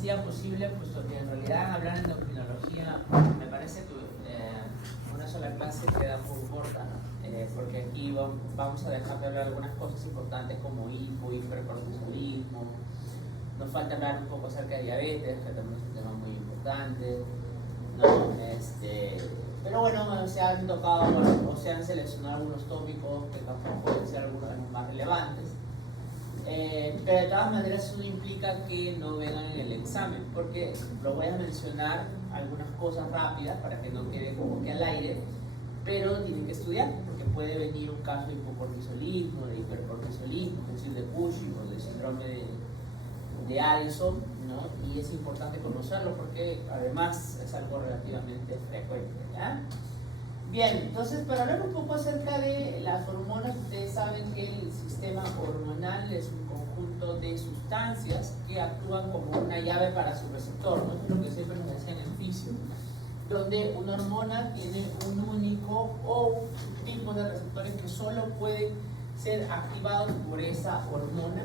sencilla posible, puesto que en realidad hablar en endocrinología me parece que una sola clase queda muy corta, ¿no? Porque aquí vamos a dejar de hablar algunas cosas importantes como hipo, hipercortisolismo. Nos falta hablar un poco acerca de diabetes, que también es un tema muy importante, ¿no? Pero bueno, se han tocado o se han seleccionado algunos tópicos que tampoco pueden ser algunos de los más relevantes. Pero de todas maneras eso no implica que no vengan en el examen, porque lo voy a mencionar algunas cosas rápidas para que no quede como que al aire, pero tienen que estudiar, porque puede venir un caso de hipocortisolismo, de hipercortisolismo, es decir, de Cushing o de síndrome de Addison, ¿no? Y es importante conocerlo porque además es algo relativamente frecuente, ¿ya? Bien, entonces para hablar un poco acerca de las hormonas, ustedes saben que el sistema hormonal es un conjunto de sustancias que actúan como una llave para su receptor, ¿no? Es lo que siempre nos decían en fisio, donde una hormona tiene un único o tipo de receptores que solo pueden ser activados por esa hormona.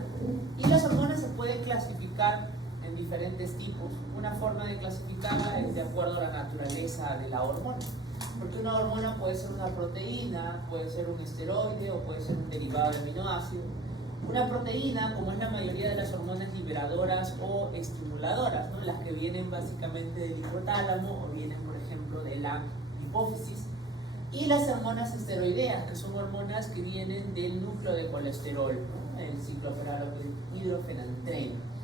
Y las hormonas se pueden clasificar en diferentes tipos. Una forma de clasificarla es de acuerdo a la naturaleza de la hormona. Porque una hormona puede ser una proteína, puede ser un esteroide o puede ser un derivado de aminoácido. Una proteína, como es la mayoría de las hormonas liberadoras o estimuladoras, ¿no? Las que vienen básicamente del hipotálamo o vienen, por ejemplo, de la hipófisis. Y las hormonas esteroideas, que son hormonas que vienen del núcleo de colesterol, ¿no? El ciclohidrofenantreno.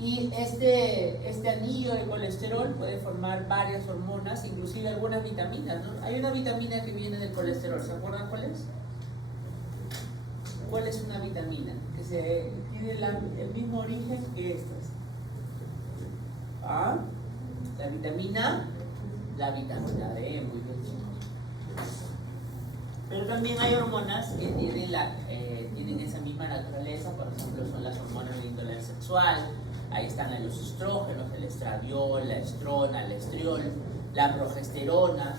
Y este anillo de colesterol puede formar varias hormonas, inclusive algunas vitaminas, ¿no? Hay una vitamina que viene del colesterol, ¿se acuerdan cuál es? ¿Cuál es una vitamina? Que tiene el mismo origen que estas. ¿Ah? La vitamina D, muy bien. Pero también hay hormonas que tienen esa misma naturaleza, por ejemplo, son las hormonas de índole sexual. Ahí están los estrógenos, el estradiol, la estrona, el estriol, la progesterona,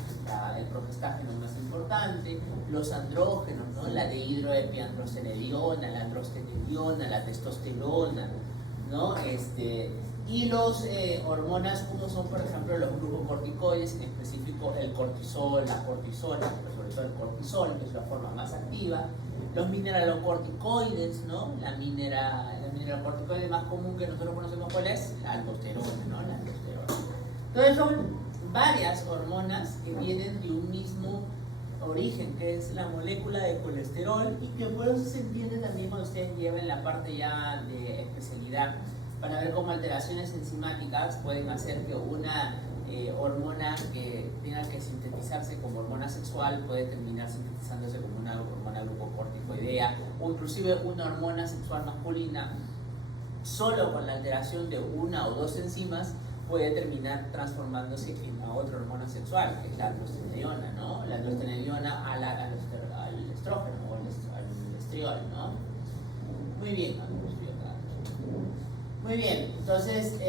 el progestágeno más importante, los andrógenos, ¿no? La dehidroepiandrostenediona, la androstenediona, la testosterona, ¿no? Y los hormonas como son, por ejemplo, los glucocorticoides, en específico el cortisol, la cortisona, pero sobre todo el cortisol, que es la forma más activa. Los mineralocorticoides, ¿no? La mineralocorticoide más común que nosotros conocemos, ¿cuál es? La aldosterona, ¿no? La aldosterona. Entonces son varias hormonas que vienen de un mismo origen, que es la molécula de colesterol, y que por eso se entiende también cuando ustedes lleven la parte ya de especialidad para ver cómo alteraciones enzimáticas pueden hacer que una hormona que tenga que sintetizarse como hormona sexual puede terminar sintetizándose como una hormona glucocorticoidea, o inclusive una hormona sexual masculina solo con la alteración de una o dos enzimas puede terminar transformándose en otra hormona sexual, que es la androstenediona, ¿no? La androstenediona al estrógeno o al estriol, ¿no? Muy bien, muy bien, entonces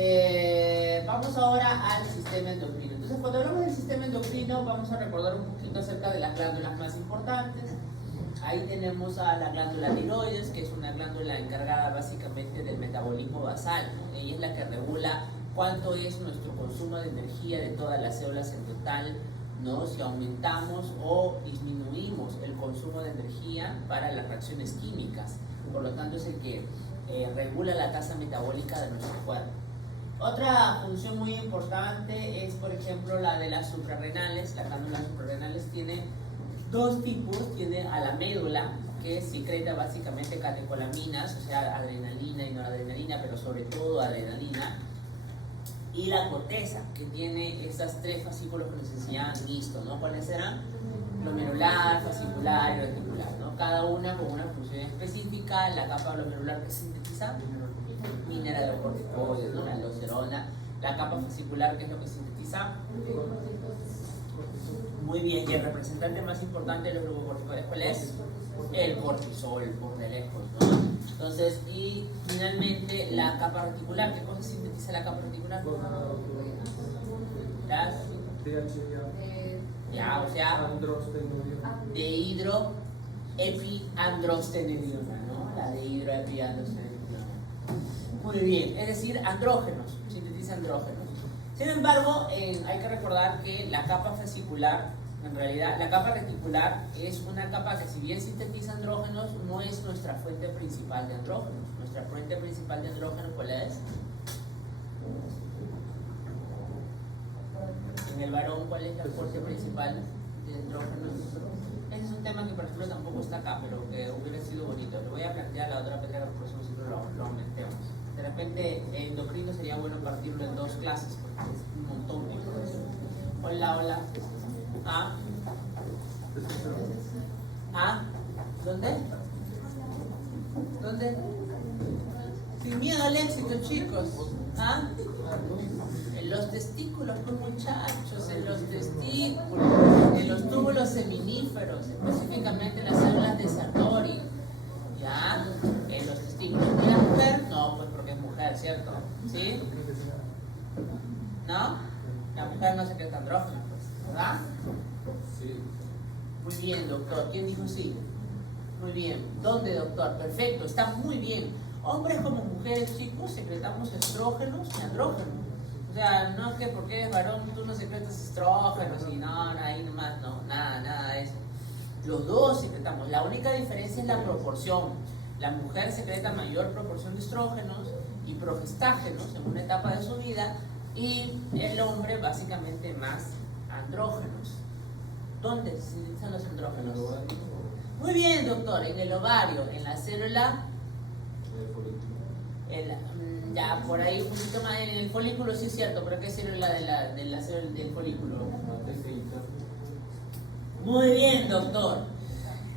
vamos ahora al sistema endocrino. Entonces, cuando hablamos del sistema endocrino, vamos a recordar un poquito acerca de las glándulas más importantes. Ahí tenemos a la glándula tiroides, que es una glándula encargada básicamente del metabolismo basal, ¿no? Ella es la que regula cuánto es nuestro consumo de energía de todas las células en total, ¿no? Si aumentamos o disminuimos el consumo de energía para las reacciones químicas. Por lo tanto, es el que regula la tasa metabólica de nuestro cuerpo. Otra función muy importante es, por ejemplo, la de las suprarrenales. Las glándulas suprarrenales tienen dos tipos. Tiene a la médula, que secreta básicamente catecolaminas, o sea, adrenalina y noradrenalina, pero sobre todo adrenalina. Y la corteza, que tiene esas tres fascículos que nos enseñaban listo, ¿no? ¿Cuáles eran? Glomerular, fascicular y reticular, ¿no? Cada una con una función específica. La capa glomerular que sintetiza mineralocorticoides, ¿no? La aldosterona. La capa fascicular, que es lo que sintetiza. Muy bien, y el representante más importante de los glucocorticoides, ¿cuál es? El cortisol, por de lejos, ¿no? Entonces, y finalmente la capa reticular. ¿Qué cosa sintetiza la capa reticular? Las ya, o sea, dehidroepiandrostenediona, ¿no? La dehidroepiandrostenediona. Muy bien, es decir, andrógenos. Sintetiza sintetiza andrógenos. Sin embargo, hay que recordar que la capa fascicular, en realidad, la capa reticular es una capa que, si bien sintetiza andrógenos, no es nuestra fuente principal de andrógenos. Nuestra fuente principal de andrógenos, ¿cuál es? En el varón, ¿cuál es la fuente principal de andrógenos? Ese es un tema que, por ejemplo, tampoco está acá, pero que hubiera sido bonito. Lo voy a plantear la otra vez, que por eso nosotros lo aumentemos. De repente, endocrino sería bueno partirlo en 2 clases, porque es un montón de información. Hola, hola. ¿Ah? ¿Ah? ¿Dónde? ¿Dónde? Sin miedo al éxito, chicos. ¿Ah? En los testículos, pues, muchachos, en los testículos, en los túbulos seminíferos, específicamente las células de Sartori. ¿Ya? En los testículos. ¿Y la mujer? No, pues porque es mujer, ¿cierto? ¿Sí? ¿No? La mujer no secreta andrógenos, pues, ¿verdad? Sí. Muy bien, doctor. ¿Quién dijo sí? Muy bien. ¿Dónde, doctor? Perfecto, está muy bien. Hombres como mujeres, chicos, secretamos estrógenos y andrógenos. O sea, no es que porque eres varón tú no secretas estrógenos y no, ahí nomás, no, nada de eso. Los dos secretamos. La única diferencia es la proporción. La mujer secreta mayor proporción de estrógenos y progestágenos en una etapa de su vida, y el hombre básicamente más andrógenos. ¿Dónde se sintetizan los andrógenos? Muy bien, doctor, en el ovario, en la célula, ya por ahí un poquito más, en el folículo sí es cierto, pero ¿qué célula de la célula del folículo? Muy bien, doctor.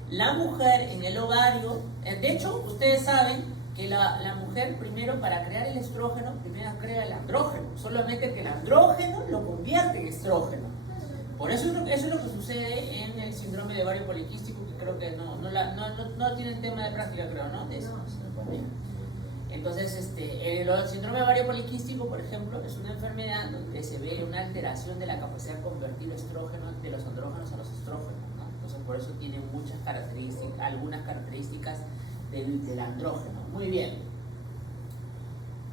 La mujer en el ovario, de hecho, ustedes saben que la mujer primero, para crear el estrógeno, primero crea el andrógeno, solamente que el andrógeno lo convierte en estrógeno. Por eso es lo que sucede en el síndrome de ovario poliquístico, que creo que no tienen tema de práctica, creo, ¿no? De eso, entonces, el síndrome de ovario poliquístico, por ejemplo, es una enfermedad donde se ve una alteración de la capacidad de convertir estrógenos de los andrógenos a los estrógenos, ¿no? Entonces, por eso tiene muchas características, algunas características del andrógeno. Muy bien.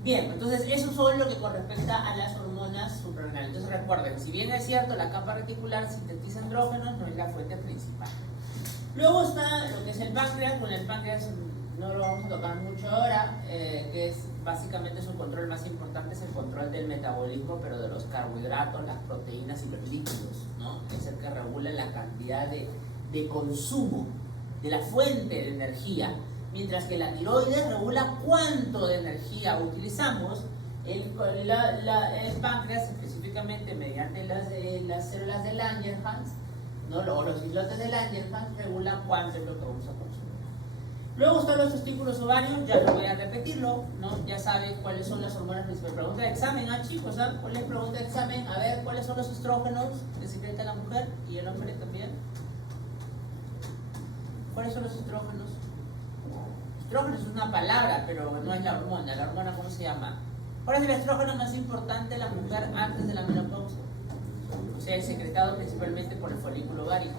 Bien, entonces eso es lo que con respecto a las hormonas suprarrenales. Entonces recuerden, si bien es cierto, la capa reticular sintetiza andrógenos, no es la fuente principal. Luego está lo que es el páncreas. Con el páncreas no lo vamos a tocar mucho ahora, que es básicamente su control más importante, es el control del metabolismo, pero de los carbohidratos, las proteínas y los lípidos, ¿no? Es el que regula la cantidad de consumo de la fuente de energía, mientras que la tiroides regula cuánto de energía utilizamos. El páncreas, específicamente mediante las células de Langerhans, ¿no? O los islotes de Langerhans, regulan cuánto es lo que vamos a consumir. Luego están los testículos ovarios, ya no voy a repetirlo, ¿no? Ya saben cuáles son las hormonas principales. Pregunta de examen, chicos, ¿cuál es pregunta de examen? A ver, ¿cuáles son los estrógenos que secreta la mujer y el hombre también? ¿Cuáles son los estrógenos? Estrógenos es una palabra, pero no es la hormona. ¿La hormona cómo se llama? ¿Cuál es el estrógeno más importante de la mujer antes de la menopausia? O sea, el secretado principalmente por el folículo ovárico.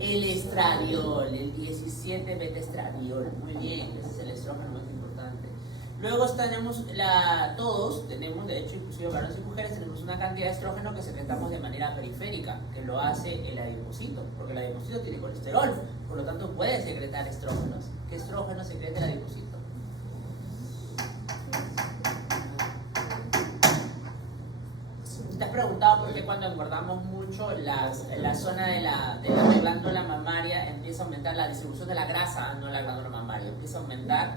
El estradiol, el 17-beta-estradiol. Muy bien, ese es el estrógeno más importante. Luego tenemos, todos tenemos, de hecho, inclusive varones y mujeres, tenemos una cantidad de estrógeno que secretamos de manera periférica, que lo hace el adipocito, porque el adipocito tiene colesterol, por lo tanto puede secretar estrógenos. ¿Qué estrógeno secreta el adipocito? ¿Te has preguntado por qué cuando engordamos mucho la zona de la glándula mamaria empieza a aumentar la distribución de la grasa, no la glándula mamaria, empieza a aumentar,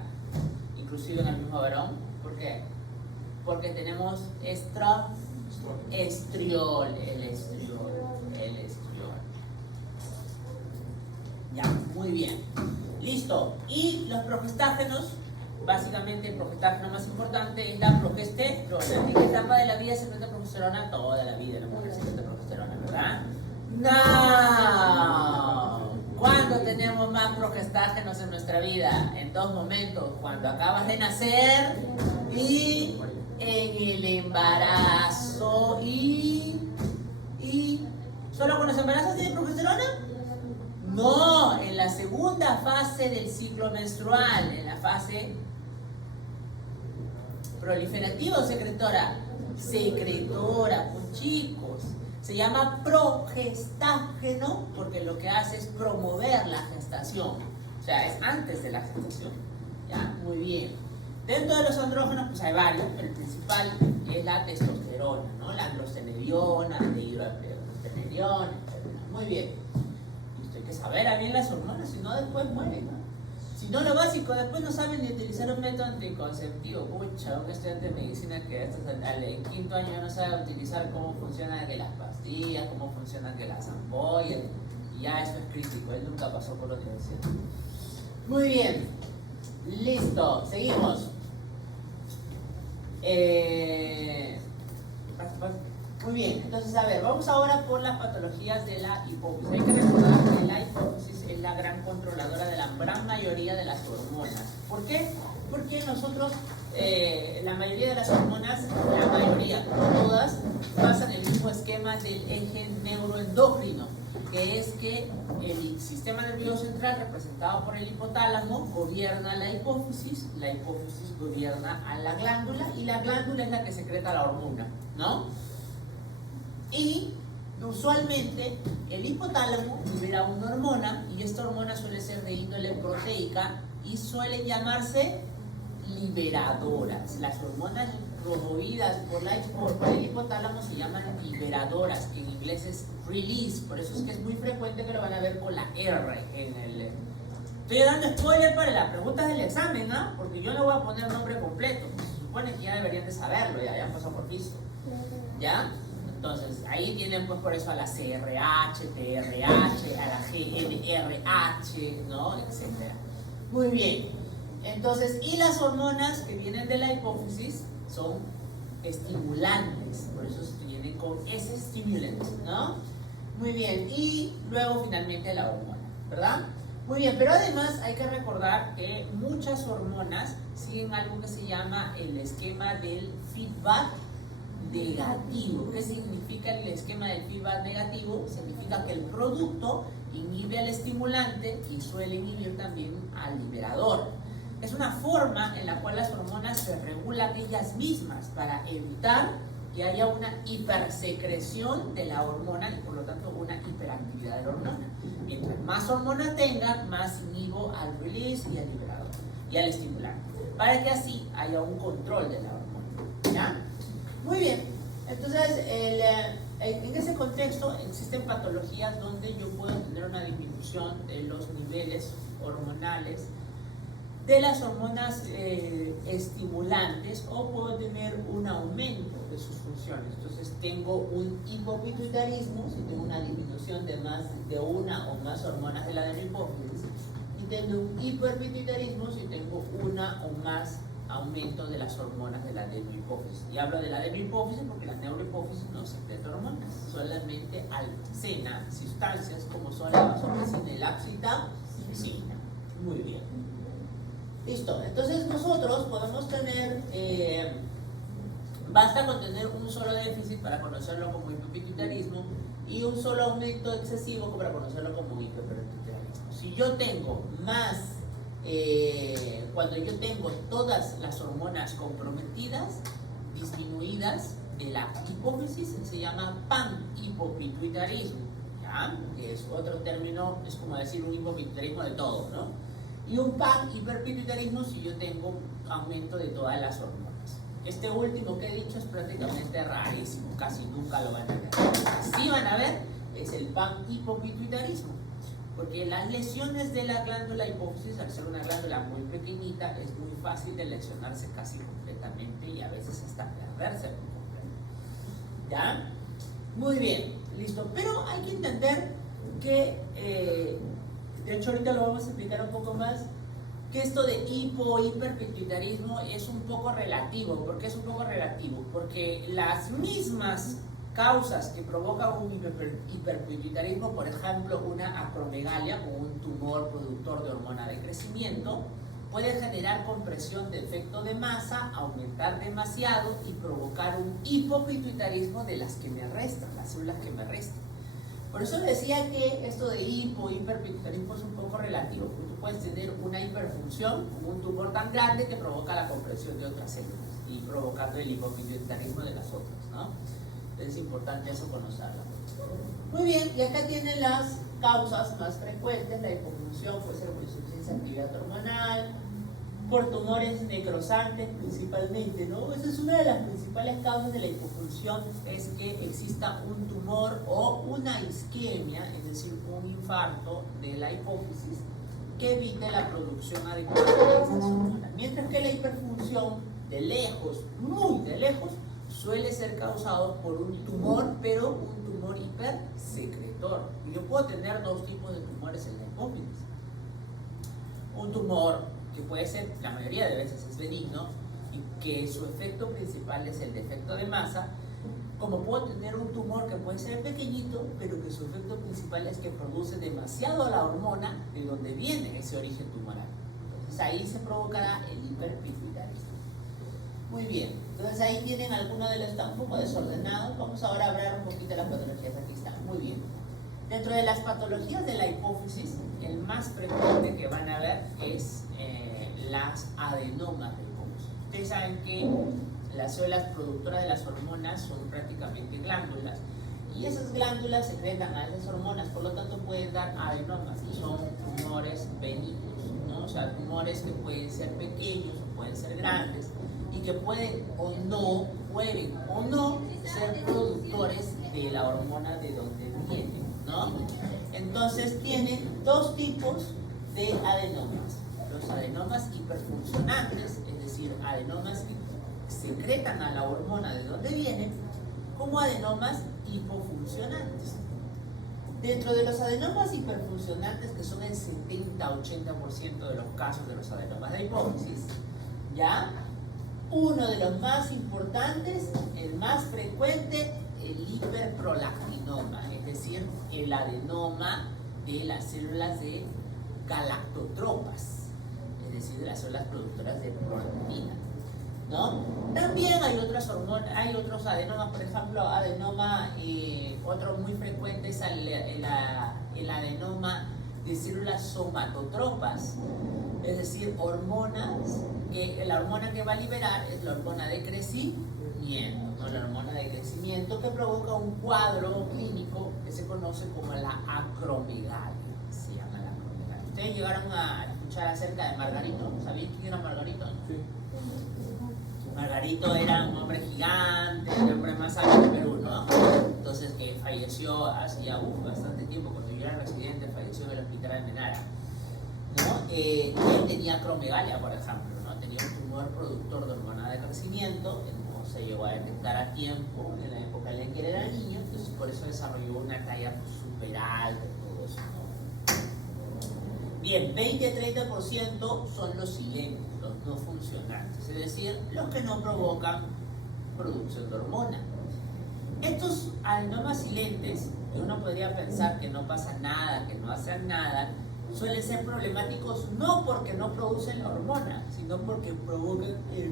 inclusive en el mismo varón? ¿Por qué? Porque tenemos estriol, el estriol. Ya, muy bien. Listo. Y los progestágenos, básicamente el progestágeno más importante es la progesterona. ¿En qué etapa de la vida se secreta progesterona? Toda la vida la mujer secreta progesterona, ¿verdad? No. ¿Cuándo tenemos más progestágenos en nuestra vida? En 2 momentos: cuando acabas de nacer y en el embarazo. ¿Y solo con los embarazos tiene progesterona? No, en la segunda fase del ciclo menstrual, en la fase proliferativa o secretora. secretora, pues chicos. Se llama progestágeno porque lo que hace es promover la gestación. O sea, es antes de la gestación. ¿Ya? Muy bien. Dentro de los andrógenos, pues hay varios, pero el principal es la testosterona, ¿no? La androstenediona, la dihidrotestosterona, etc. Muy bien. Y usted hay que saber a bien las hormonas, si no después mueren, ¿no? Si no, lo básico, después no saben ni utilizar un método anticonceptivo. Pucha, un estudiante de medicina que en quinto año ya no sabe utilizar cómo funcionan que las pastillas, cómo funcionan que las ampollas, y ya eso es crítico, él nunca pasó por la universidad. Muy bien, listo, seguimos. Muy bien, entonces a ver, vamos ahora por las patologías de la hipófisis. Hay que recordar que la hipófisis es la gran controladora de la gran mayoría de las hormonas. ¿Por qué? Porque nosotros, la mayoría de las hormonas, la mayoría, no todas, basan el mismo esquema del eje neuroendocrino, que es que el sistema nervioso central representado por el hipotálamo gobierna la hipófisis gobierna a la glándula y la glándula es la que secreta la hormona, ¿no? Y usualmente el hipotálamo libera una hormona y esta hormona suele ser de índole proteica y suelen llamarse liberadoras. Las hormonas promovidas por el hipotálamo se llaman liberadoras, que en inglés es release, por eso es que es muy frecuente que lo van a ver con la R en el... Estoy dando spoiler para las preguntas del examen, ¿ah? Porque yo no voy a poner nombre completo, se supone que ya deberían de saberlo, ya han pasado por piso, ¿ya? Entonces, ahí tienen pues por eso a la CRH, TRH, a la GNRH, ¿no? Etcétera. Muy bien. Entonces, y las hormonas que vienen de la hipófisis son estimulantes, por eso se vienen con ese stimulant, ¿no? Muy bien. Y luego finalmente la hormona, ¿verdad? Muy bien, pero además hay que recordar que muchas hormonas siguen algo que se llama el esquema del feedback negativo. ¿Qué significa el esquema del feedback negativo? Significa que el producto inhibe al estimulante y suele inhibir también al liberador. Es una forma en la cual las hormonas se regulan ellas mismas para evitar que haya una hipersecreción de la hormona y por lo tanto una hiperactividad de la hormona. Mientras más hormona tenga, más inhibo al release y al liberador y al estimulante, para que así haya un control de la hormona. ¿Ya? Muy bien, entonces en ese contexto existen patologías donde yo puedo tener una disminución de los niveles hormonales de las hormonas estimulantes o puedo tener un aumento de sus funciones. Entonces tengo un hipopituitarismo si tengo una disminución de más de una o más hormonas de la adenohipófisis y tengo un hiperpituitarismo si tengo una o más aumento de las hormonas de la adenohipófisis. Y hablo de la adenohipófisis porque la neurohipófisis no secreta hormonas, solamente almacena sustancias como son la vasopresina y la oxitocina. Muy bien. Listo. Entonces nosotros podemos tener, basta con tener un solo déficit para conocerlo como hipopituitarismo y un solo aumento excesivo para conocerlo como hiperpituitarismo. Si yo tengo más cuando yo tengo todas las hormonas comprometidas, disminuidas de la hipófisis, se llama panhipopituitarismo, ¿ya? Que es otro término, es como decir un hipopituitarismo de todo, ¿no? Y un panhiperpituitarismo si yo tengo aumento de todas las hormonas. Este último que he dicho es prácticamente rarísimo, casi nunca lo van a ver. Sí van a ver, es el panhipopituitarismo. Porque las lesiones de la glándula hipófisis, al ser una glándula muy pequeñita, es muy fácil de lesionarse casi completamente y a veces hasta perderse por completo. ¿Ya? Muy bien, listo. Pero hay que entender que, de hecho ahorita lo vamos a explicar un poco más, que esto de hiperpituitarismo es un poco relativo. ¿Por qué es un poco relativo? Porque las mismas causas que provocan un hiperpituitarismo, por ejemplo, una acromegalia o un tumor productor de hormona de crecimiento, puede generar compresión de efecto de masa, aumentar demasiado y provocar un hipopituitarismo de las que me restan, las células que me restan. Por eso decía que esto de hiperpituitarismo es un poco relativo, porque tú puedes tener una hiperfunción, como un tumor tan grande que provoca la compresión de otras células. y provocando el hipopituitarismo de las otras, ¿no? Entonces es importante eso conocerlo. Muy bien, y acá tienen las causas más frecuentes. La hipofunción puede ser por insuficiencia de actividad hormonal, por tumores necrosantes principalmente, ¿no? Esa es una de las principales causas de la hipofunción, es que exista un tumor o una isquemia, es decir, un infarto de la hipófisis que evite la producción adecuada de esas hormonas. Mientras que la hiperfunción, de lejos, muy de lejos, suele ser causado por un tumor, pero un tumor hipersecretor. Yo puedo tener dos tipos de tumores en la hipófisis. Un tumor que puede ser, la mayoría de veces es benigno, y que su efecto principal es el defecto de masa, como puedo tener un tumor que puede ser pequeñito, pero que su efecto principal es que produce demasiado la hormona de donde viene ese origen tumoral. Entonces ahí se provocará el hiperpituitarismo. Muy bien, entonces ahí tienen algunos de los, están un poco desordenados. Vamos ahora a hablar un poquito de las patologías. Aquí están, muy bien. Dentro de las patologías de la hipófisis, el más frecuente que van a ver es las adenomas de hipófisis. Ustedes saben que las células productoras de las hormonas son prácticamente glándulas, y esas glándulas secretan a esas hormonas, por lo tanto pueden dar adenomas, y son tumores benignos, ¿no? O sea, tumores que pueden ser pequeños o pueden ser grandes, y que pueden o no ser productores de la hormona de donde vienen, ¿no? Entonces tienen dos tipos de adenomas: los adenomas hiperfuncionantes, es decir, adenomas que secretan a la hormona de donde vienen, como adenomas hipofuncionantes. Dentro de los adenomas hiperfuncionantes, que son el 70-80% de los casos de los adenomas de hipófisis, ¿ya? Uno de los más importantes, el más frecuente, el hiperprolactinoma, es decir, el adenoma de las células de galactotropas, es decir, de las células productoras de prolactina, ¿no? También hay otras hormonas, hay otros adenomas, por ejemplo, adenoma, otro muy frecuente es el adenoma de células somatotropas, es decir, hormonas, que la hormona que va a liberar es la hormona de crecimiento, ¿no? La hormona de crecimiento que provoca un cuadro clínico que se conoce como la acromegalia, se llama la acromegalia. Ustedes llegaron a escuchar acerca de Margarito, ¿sabían quién era Margarito? Sí. Margarito era un hombre gigante, el hombre más alto de Perú, ¿no? Entonces, que falleció hace ya bastante tiempo, cuando yo era residente, falleció en el hospital de Menara, ¿no? Él tenía acromegalia, por ejemplo, ¿no? Tenía un tumor productor de hormona de crecimiento, que no se llegó a detectar a tiempo en la época en la que él era niño, entonces por eso desarrolló una talla super alta y todo eso, ¿no? Bien, 20-30% son los silentes, los no funcionantes, es decir, los que no provocan producción de hormona. Estos adenomas silentes, que uno podría pensar que no pasa nada, que no hacen nada, suelen ser problemáticos no porque no producen la hormona, sino porque provocan el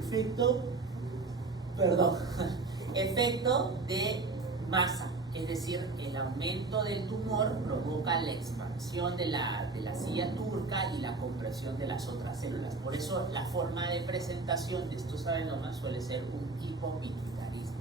efecto de masa, es decir, el aumento del tumor provoca la expansión de la silla turca y la compresión de las otras células. Por eso la forma de presentación de estos adenomas suele ser un hipopituitarismo,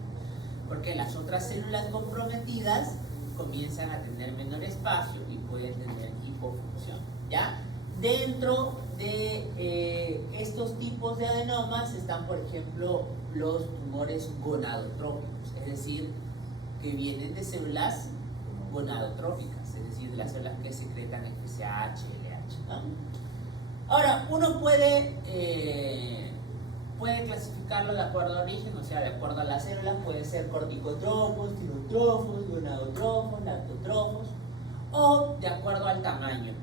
porque las otras células comprometidas comienzan a tener menor espacio y pueden tener hipofunción, ¿ya? Dentro de estos tipos de adenomas están, por ejemplo, los tumores gonadotrópicos, es decir, que vienen de células gonadotrópicas, es decir, de las células que secretan FSH, LH, ¿no? Ahora, uno puede clasificarlo de acuerdo a origen, o sea, de acuerdo a las células, puede ser corticotrófos, tirotrofos, gonadotrófos, lactotrofos, o de acuerdo al tamaño.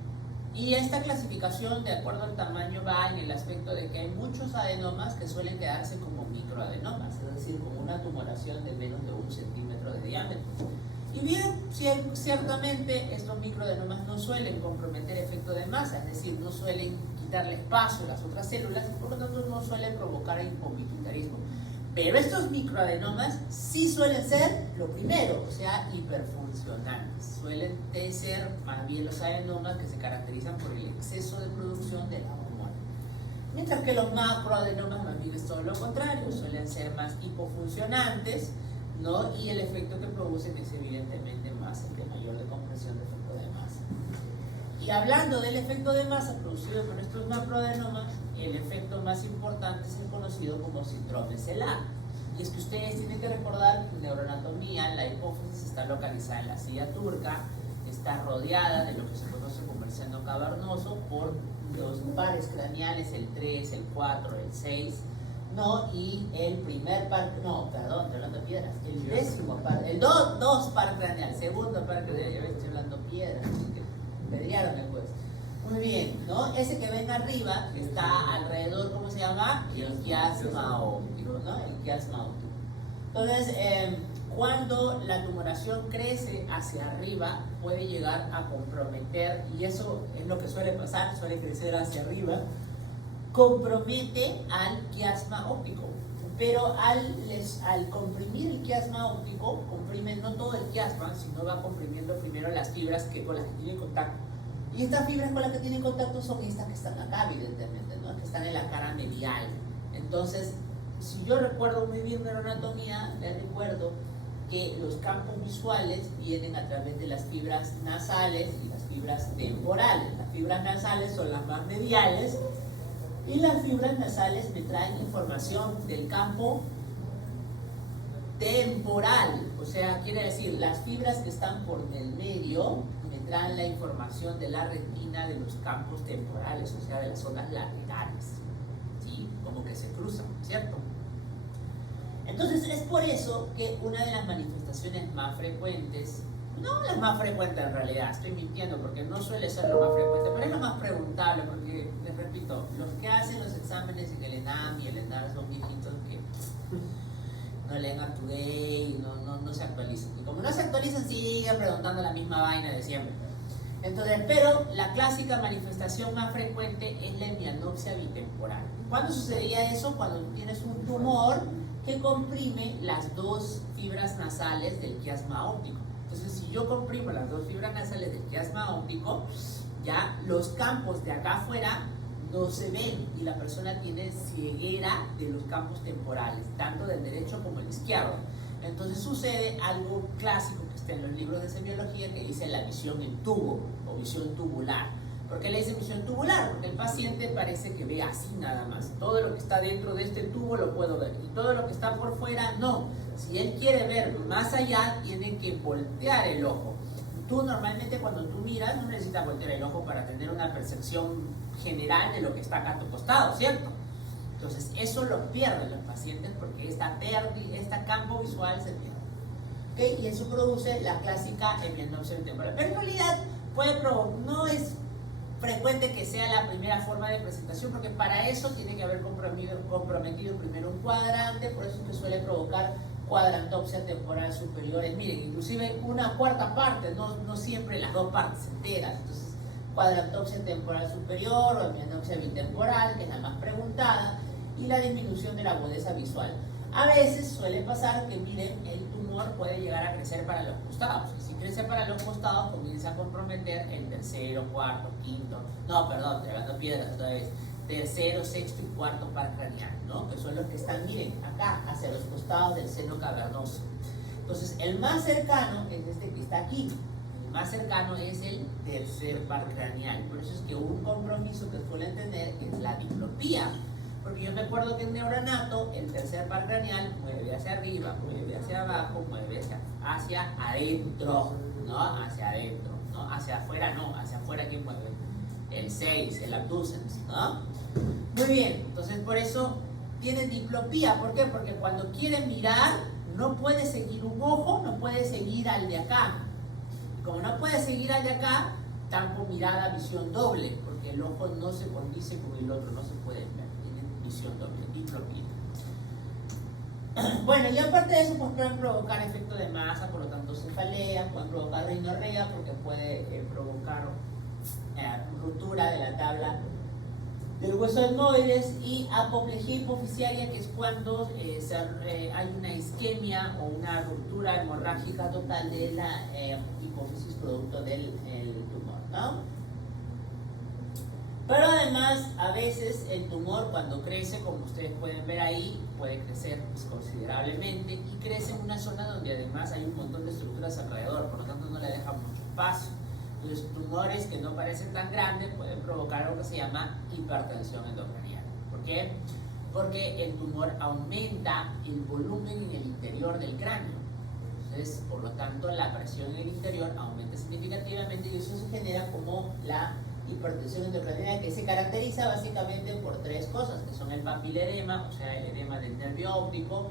Y esta clasificación de acuerdo al tamaño va en el aspecto de que hay muchos adenomas que suelen quedarse como microadenomas, es decir, como una tumoración de menos de 1 centímetro de diámetro. Y bien, ciertamente estos microadenomas no suelen comprometer efecto de masa, es decir, no suelen quitarle espacio a las otras células, y por lo tanto no suelen provocar hipopituitarismo. Pero estos microadenomas sí suelen ser lo primero, o sea, hiperfuncionantes. Suelen ser más bien los adenomas que se caracterizan por el exceso de producción de la hormona. Mientras que los macroadenomas más bien es todo lo contrario, suelen ser más hipofuncionantes, ¿no? Y el efecto que producen es evidentemente más el de mayor decompresión de efecto de masa. Y hablando del efecto de masa producido por estos macroadenomas, el efecto más importante es el conocido como síndrome celar. Y es que ustedes tienen que recordar que en neuroanatomía la hipófisis está localizada en la silla turca, está rodeada de lo que se conoce como el seno cavernoso por los pares craneales, el 3, el 4, el 6, ¿no? Y el primer par, no, perdón, estoy hablando de piedras, el décimo par, el dos par craneal, segundo par craneal, ya ves, estoy hablando de piedras, así que pelearon después. Muy bien, ¿no? Ese que ven arriba, que está alrededor, ¿cómo se llama? El quiasma óptico, ¿no? El quiasma óptico. Entonces, cuando la tumoración crece hacia arriba, puede llegar a comprometer, y eso es lo que suele pasar, suele crecer hacia arriba, compromete al quiasma óptico. Pero al comprimir el quiasma óptico, comprime no todo el quiasma, sino va comprimiendo primero las fibras con las que tiene contacto. Y estas fibras con las que tienen contacto son estas que están acá, evidentemente, ¿no? Que están en la cara medial. Entonces, si yo recuerdo muy bien neuroanatomía, les recuerdo que los campos visuales vienen a través de las fibras nasales y las fibras temporales. Las fibras nasales son las más mediales y las fibras nasales me traen información del campo temporal. O sea, quiere decir, las fibras que están por el medio me traen la información de la retina de los campos temporales, o sea, de las zonas laterales. ¿Sí? Como que se cruzan, ¿cierto? Entonces es por eso que una de las manifestaciones más frecuentes, no las más frecuentes en realidad, estoy mintiendo porque no suele ser lo más frecuente, pero es lo más preguntable porque, les repito, los que hacen los exámenes en el ENAM y el ENAR son viejitos que no leen Up to Date, no se actualizan. Y como no se actualizan, siguen preguntando la misma vaina de siempre. Entonces, pero la clásica manifestación más frecuente es la hemianopsia bitemporal. ¿Cuándo sucedería eso? Cuando tienes un tumor que comprime las dos fibras nasales del quiasma óptico. Entonces, si yo comprimo las dos fibras nasales del quiasma óptico, ya los campos de acá afuera no se ven y la persona tiene ceguera de los campos temporales, tanto del derecho como del izquierdo. Entonces sucede algo clásico que está en los libros de semiología que dice la visión en tubo o visión tubular. ¿Por qué le dicen visión tubular? Porque el paciente parece que ve así nada más. Todo lo que está dentro de este tubo lo puedo ver y todo lo que está por fuera no. Si él quiere ver más allá, tiene que voltear el ojo. Tú normalmente cuando tú miras no necesitas voltear el ojo para tener una percepción general de lo que está acá a tu costado, ¿cierto? Entonces eso lo pierden los pacientes porque esta campo visual se pierde. ¿Okay? Y eso produce la clásica hemianopsia bitemporal. Pero en realidad no es frecuente que sea la primera forma de presentación porque para eso tiene que haber comprometido primero un cuadrante, por eso es que suele provocar cuadrantopsia temporal superiores. Miren, inclusive una cuarta parte, no siempre las dos partes enteras. Entonces, cuadrantopsia temporal superior o hemianopsia bitemporal, que es la más preguntada, y la disminución de la agudeza visual. A veces suele pasar que, miren, el tumor puede llegar a crecer para los costados. Y si crece para los costados, comienza a comprometer el tercero, cuarto, quinto, estoy hablando piedras otra vez, tercero, sexto y cuarto par craneal, ¿no? Que son los que están, miren, acá, hacia los costados del seno cavernoso. Entonces, el más cercano es este que está aquí. El más cercano es el tercer par craneal. Por eso es que un compromiso que suelen tener es la diplopía. Porque yo me acuerdo que en neuranato el tercer par craneal mueve hacia arriba, mueve hacia abajo, mueve hacia adentro, ¿no? Hacia adentro, ¿no? Hacia afuera no, hacia afuera ¿quién mueve? El 6, el abducens, ¿no? Muy bien, entonces por eso tiene diplopía. ¿Por qué? Porque cuando quiere mirar no puede seguir un ojo, no puede seguir al de acá. Como no puede seguir al de acá, tampoco mirada visión doble, porque el ojo no se condice con el otro, no se puede ver. Visión doble, diplopía. Bueno, y aparte de eso, pues pueden provocar efecto de masa, por lo tanto cefalea, pueden provocar rinorrea porque puede provocar ruptura de la tabla del hueso etmoides y apoplejía hipofisiaria, que es cuando hay una isquemia o una ruptura hemorrágica total de la hipófisis producto del tumor, ¿no? Pero además, a veces el tumor cuando crece, como ustedes pueden ver ahí, puede crecer considerablemente y crece en una zona donde además hay un montón de estructuras alrededor, por lo tanto no le deja mucho espacio. Los tumores que no parecen tan grandes pueden provocar algo que se llama hipertensión endocrinal. ¿Por qué? Porque el tumor aumenta el volumen en el interior del cráneo. Entonces, por lo tanto, la presión en el interior aumenta significativamente y eso se genera como la hipertensión endocrinal, que se caracteriza básicamente por tres cosas, que son el papiledema, o sea, el edema del nervio óptico,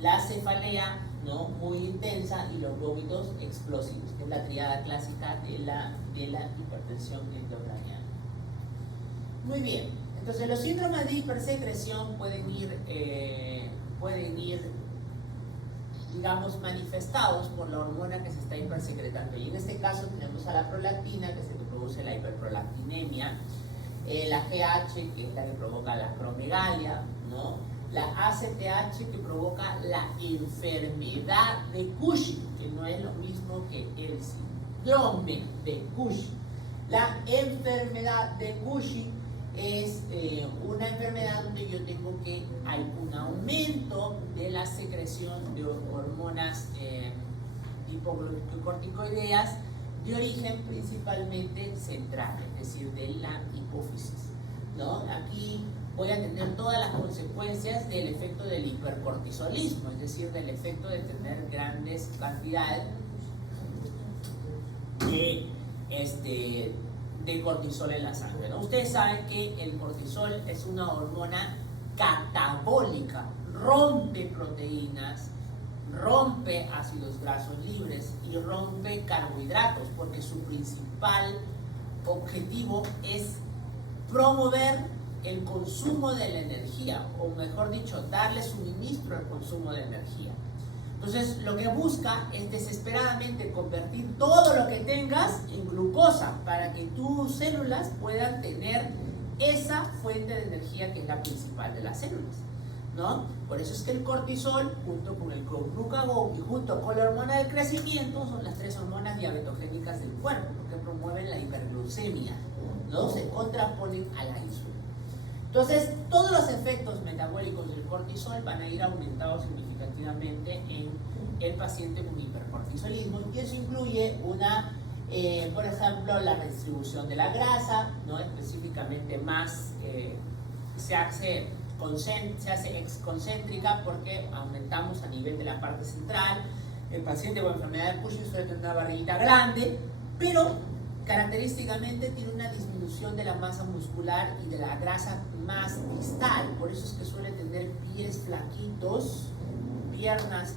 la cefalea, ¿no?, muy intensa, y los vómitos explosivos, que es la triada clásica de la hipertensión endocrinal. Muy bien, entonces los síndromes de hipersecreción pueden ir, digamos, manifestados por la hormona que se está hipersecretando. Y en este caso tenemos a la prolactina, que es la que produce la hiperprolactinemia, la GH, que es la que provoca la acromegalia, ¿no?, la ACTH, que provoca la enfermedad de Cushing, que no es lo mismo que el síndrome de Cushing. La enfermedad de Cushing es una enfermedad donde yo tengo que hay un aumento de la secreción de hormonas hipoglucocorticoideas de origen principalmente central, es decir, de la hipófisis, ¿no? Aquí voy a tener todas las consecuencias del efecto del hipercortisolismo, es decir, del efecto de tener grandes cantidades de cortisol en la sangre, ¿no? Ustedes saben que el cortisol es una hormona catabólica, rompe proteínas, rompe ácidos grasos libres y rompe carbohidratos, porque su principal objetivo es promover el consumo de la energía, o mejor dicho, darle suministro al consumo de energía. Entonces, lo que busca es desesperadamente convertir todo lo que tengas en glucosa para que tus células puedan tener esa fuente de energía que es la principal de las células, ¿no? Por eso es que el cortisol, junto con el glucagón y junto con la hormona del crecimiento, son las tres hormonas diabetogénicas del cuerpo, que promueven la hiperglucemia, ¿no? Se contraponen a la insulina. Entonces, todos los efectos metabólicos del cortisol van a ir aumentados significativamente en el paciente con hipercortisolismo, y eso incluye por ejemplo, la redistribución de la grasa, ¿no? Específicamente más se hace exconcéntrica porque aumentamos a nivel de la parte central. El paciente con enfermedad de Cushing suele tener una barriguita grande, pero característicamente tiene una disminución de la masa muscular y de la grasa más distal. Por eso es que suele tener pies flaquitos,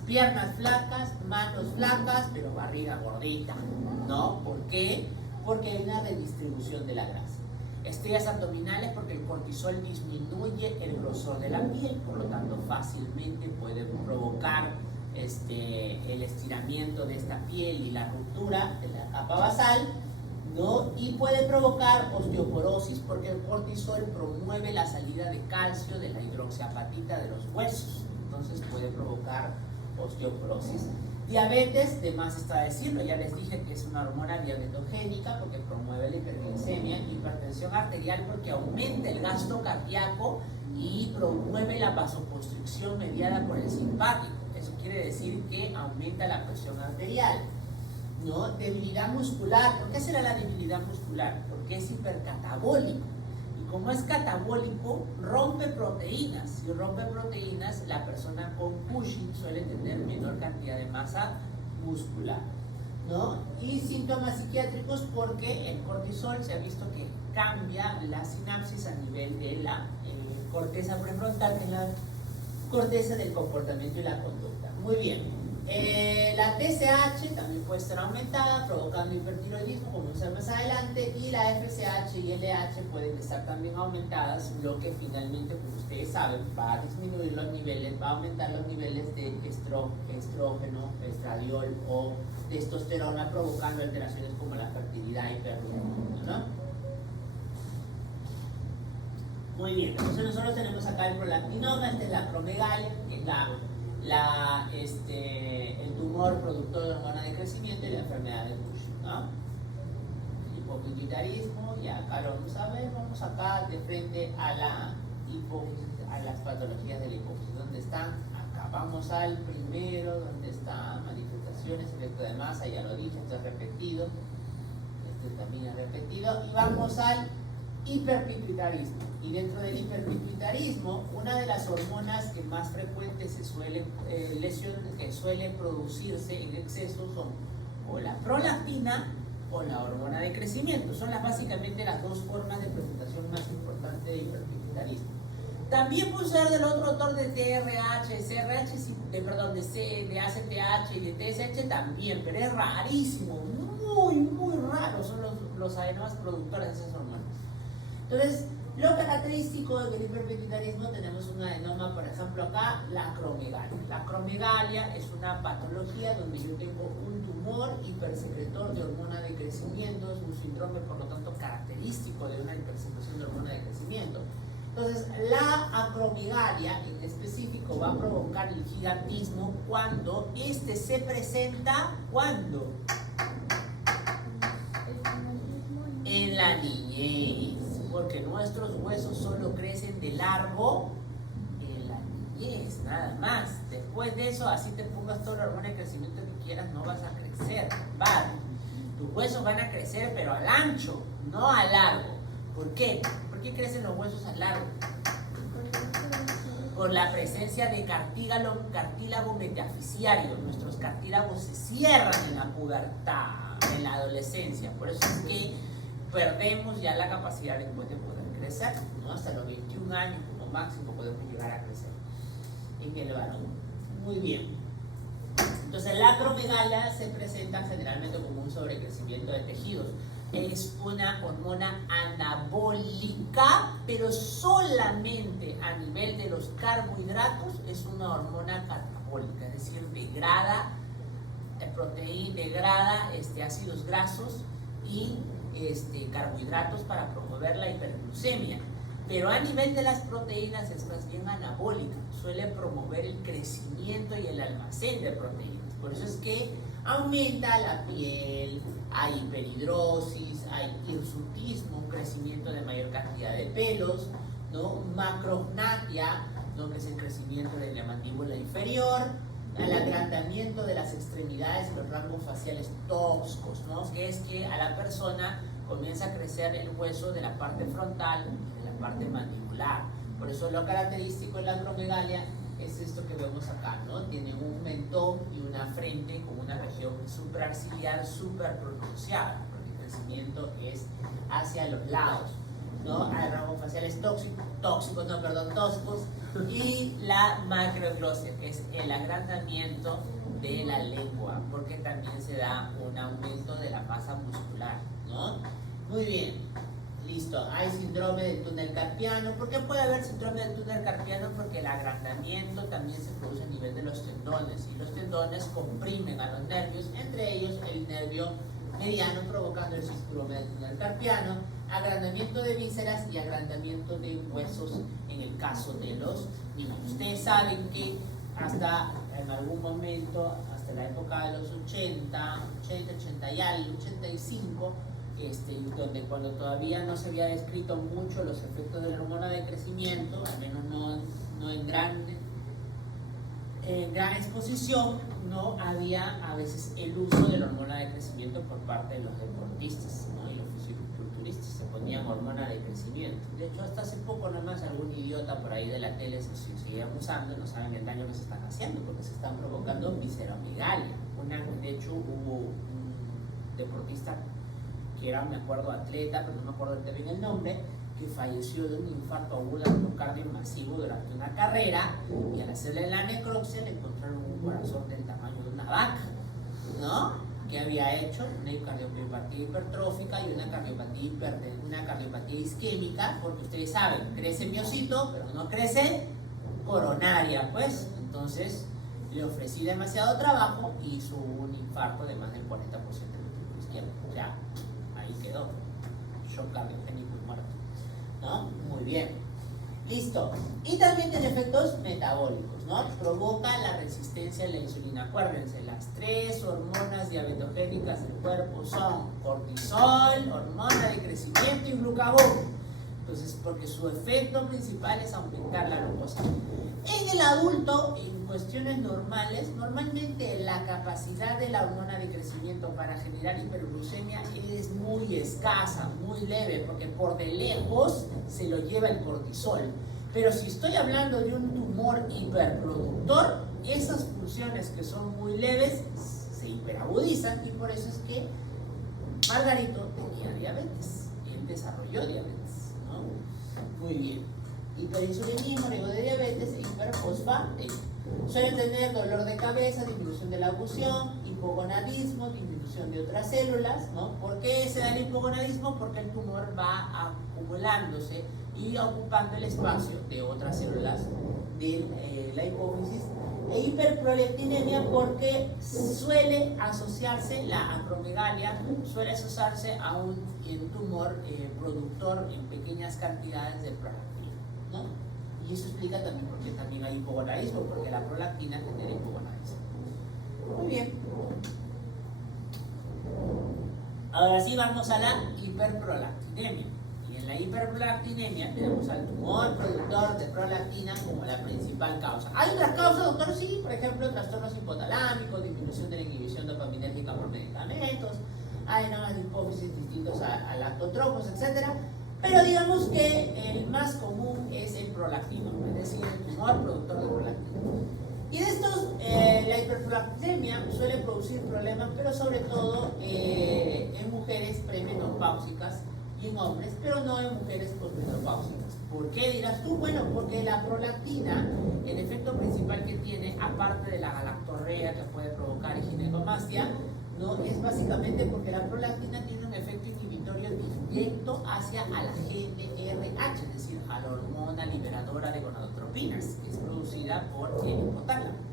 piernas flacas, manos flacas, pero barriga gordita, ¿no? ¿Por qué? Porque hay una redistribución de la grasa. Estrías abdominales, porque el cortisol disminuye el grosor de la piel, por lo tanto fácilmente puede provocar el estiramiento de esta piel y la ruptura de la capa basal, ¿no? Y puede provocar osteoporosis, porque el cortisol promueve la salida de calcio de la hidroxiapatita de los huesos, entonces puede provocar osteoporosis. Diabetes, de más está decirlo, ya les dije que es una hormona diabetogénica porque promueve la hiperglicemia. Hipertensión arterial, porque aumenta el gasto cardíaco y promueve la vasoconstricción mediada por el simpático. Eso quiere decir que aumenta la presión arterial, ¿no? Debilidad muscular. ¿Por qué será la debilidad muscular? Porque es hipercatabólico. Y como es catabólico, rompe proteínas. Si rompe proteínas, la persona con Cushing suele tener menor cantidad de masa muscular, ¿no? Y síntomas psiquiátricos, porque el cortisol se ha visto que cambia la sinapsis a nivel de la corteza prefrontal, en la corteza del comportamiento y la conducta. Muy bien. La TSH también puede estar aumentada, provocando hipertiroidismo, como vamos a ver más adelante, y la FSH y LH pueden estar también aumentadas, lo que finalmente, como ustedes saben, va a disminuir los niveles, va a aumentar los niveles de estrógeno, estradiol o testosterona, provocando alteraciones como la fertilidad y pérdida de hormonas, ¿no? Muy bien, entonces nosotros tenemos acá el prolactinoma, esta es la acromegalia, que es el tumor productor de hormona de crecimiento, y la enfermedad de Cushing, ¿no? hiperpituitarismo, y acá lo vamos a ver, vamos acá de frente a la hipófisis, a las patologías de la hipófisis. ¿Dónde están? Acá vamos al primero, donde están manifestaciones, efecto de masa, ya lo dije, esto es repetido, este también es repetido, y vamos al hiperpituitarismo. Y dentro del hiperpituitarismo, una de las hormonas que más frecuentes se suelen que suele producirse en exceso son o la prolactina o la hormona de crecimiento. Son básicamente las dos formas de presentación más importantes de hiperpituitarismo. También puede ser del otro autor de TRH, de CRH, de ACTH y de TSH también, pero es rarísimo, muy raro son los adenomas productores de esas hormonas. Entonces, lo característico del hiperpituitarismo, tenemos un adenoma, por ejemplo acá, la acromegalia. La acromegalia es una patología donde yo tengo un tumor hipersecretor de hormona de crecimiento, es un síndrome por lo tanto característico de una hipersecreción de hormona de crecimiento. Entonces, la acromegalia en específico va a provocar el gigantismo cuando este se presenta, ¿cuándo? En la niñez, porque nuestros huesos solo crecen de largo en la niñez, nada más. Después de eso, así te pongas toda la hormona de crecimiento que quieras, no vas a crecer, ¿vale? Tus huesos van a crecer, pero al ancho, no a largo. ¿Por qué? ¿Por qué crecen los huesos a largo? Por la presencia de cartílago metaficiario. Nuestros cartílagos se cierran en la pubertad, en la adolescencia. Por eso es que perdemos ya la capacidad después de poder crecer, ¿no? Hasta los 21 años como máximo podemos llegar a crecer en el varón. Muy bien. Entonces la acromegalia se presenta generalmente como un sobrecrecimiento de tejidos. Es una hormona anabólica, pero solamente a nivel de los carbohidratos es una hormona catabólica, es decir, degrada proteína, degrada ácidos grasos y carbohidratos para promover la hiperglucemia. Pero a nivel de las proteínas es más bien anabólica, suele promover el crecimiento y el almacén de proteínas. Por eso es que aumenta la piel, hay hiperhidrosis, hay hirsutismo, un crecimiento de mayor cantidad de pelos, ¿no? Macrognatia, ¿no? Que es el crecimiento de la mandíbula inferior, al agrandamiento de las extremidades y los rangos faciales tóxicos, ¿no? Que es que a la persona comienza a crecer el hueso de la parte frontal y de la parte mandibular. Por eso lo característico en la acromegalia es esto que vemos acá, ¿no? Tiene un mentón y una frente con una región supraciliar súper pronunciada, porque el crecimiento es hacia los lados, ¿no? Hay rangos faciales tóxicos, y la macroeglosia, que es el agrandamiento de la lengua, porque también se da un aumento de la masa muscular, ¿no? Muy bien. Listo, hay síndrome del túnel carpiano. ¿Por qué puede haber síndrome del túnel carpiano? Porque el agrandamiento también se produce a nivel de los tendones, y los tendones comprimen a los nervios, entre ellos el nervio mediano, provocando el síndrome del túnel carpiano, agrandamiento de vísceras y agrandamiento de huesos en el caso de los niños. Ustedes saben que hasta en algún momento, hasta la época de los 80 y algo, 85, donde cuando todavía no se había descrito mucho los efectos de la hormona de crecimiento, al menos no en gran exposición, no había a veces el uso de la hormona de crecimiento por parte de los deportistas, ¿no? Y los fisiculturistas se ponían hormona de crecimiento. De hecho, hasta hace poco nomás algún idiota por ahí de la tele se seguían usando, no saben el daño que se están haciendo, porque se están provocando visceromegalia. De hecho, hubo un deportista que era, me acuerdo, atleta, pero no me acuerdo bien el nombre, que falleció de un infarto agudo al miocardio masivo durante una carrera, y al hacerle la necropsia le encontraron un corazón del tamaño de una vaca, ¿no? Que había hecho una cardiopatía hipertrófica y una cardiopatía isquémica, porque ustedes saben, crece miocito, pero no crece coronaria, pues. Entonces le ofrecí demasiado trabajo y hizo un infarto de más del 40% del ventrículo izquierdo. O sea, ahí quedó, shock cardiogénico y muerto, ¿no? Muy bien. Listo. Y también tiene efectos metabólicos, ¿no? Provoca la resistencia a la insulina. Acuérdense, las tres hormonas diabetogénicas del cuerpo son cortisol, hormona de crecimiento y glucagón. Entonces, porque su efecto principal es aumentar la glucosa. En el adulto, en cuestiones normales, normalmente la capacidad de la hormona de crecimiento para generar hiperglucemia es muy escasa, muy leve, porque por de lejos se lo lleva el cortisol. Pero si estoy hablando de un tumor hiperproductor, esas funciones que son muy leves se hiperagudizan y por eso es que Margarito tenía diabetes y él desarrolló diabetes. Muy bien. Hiperinsulinismo, riesgo de diabetes e hiperfosfatemia. Suelen tener dolor de cabeza, disminución de la audición, hipogonadismo, disminución de otras células, ¿no? ¿Por qué se da el hipogonadismo? Porque el tumor va acumulándose y ocupando el espacio de otras células de la hipófisis. E hiperprolactinemia porque suele asociarse, la acromegalia suele asociarse a un tumor productor en pequeñas cantidades de prolactina, ¿no? Y eso explica también por qué también hay hipogonadismo, porque la prolactina genera hipogonadismo. Muy bien. Ahora sí vamos a la hiperprolactinemia. En la hiperprolactinemia tenemos al tumor productor de prolactina como la principal causa. ¿Hay otras causas, doctor? Sí, por ejemplo, trastornos hipotalámicos, disminución de la inhibición dopaminérgica por medicamentos, adenomas de hipófisis distintos a lactotropos, etc. Pero digamos que el más común es el prolactino, es decir, el tumor productor de prolactina. Y de estos, la hiperprolactinemia suele producir problemas, pero sobre todo en mujeres premenopáusicas y en hombres, pero no en mujeres posmenopáusicas. ¿Por qué dirás tú? Bueno, porque la prolactina, el efecto principal que tiene, aparte de la galactorrea que puede provocar ginecomastia, no es básicamente porque la prolactina tiene un efecto inhibitorio directo hacia a la GnRH, es decir, a la hormona liberadora de gonadotropinas, que es producida por el hipotálamo.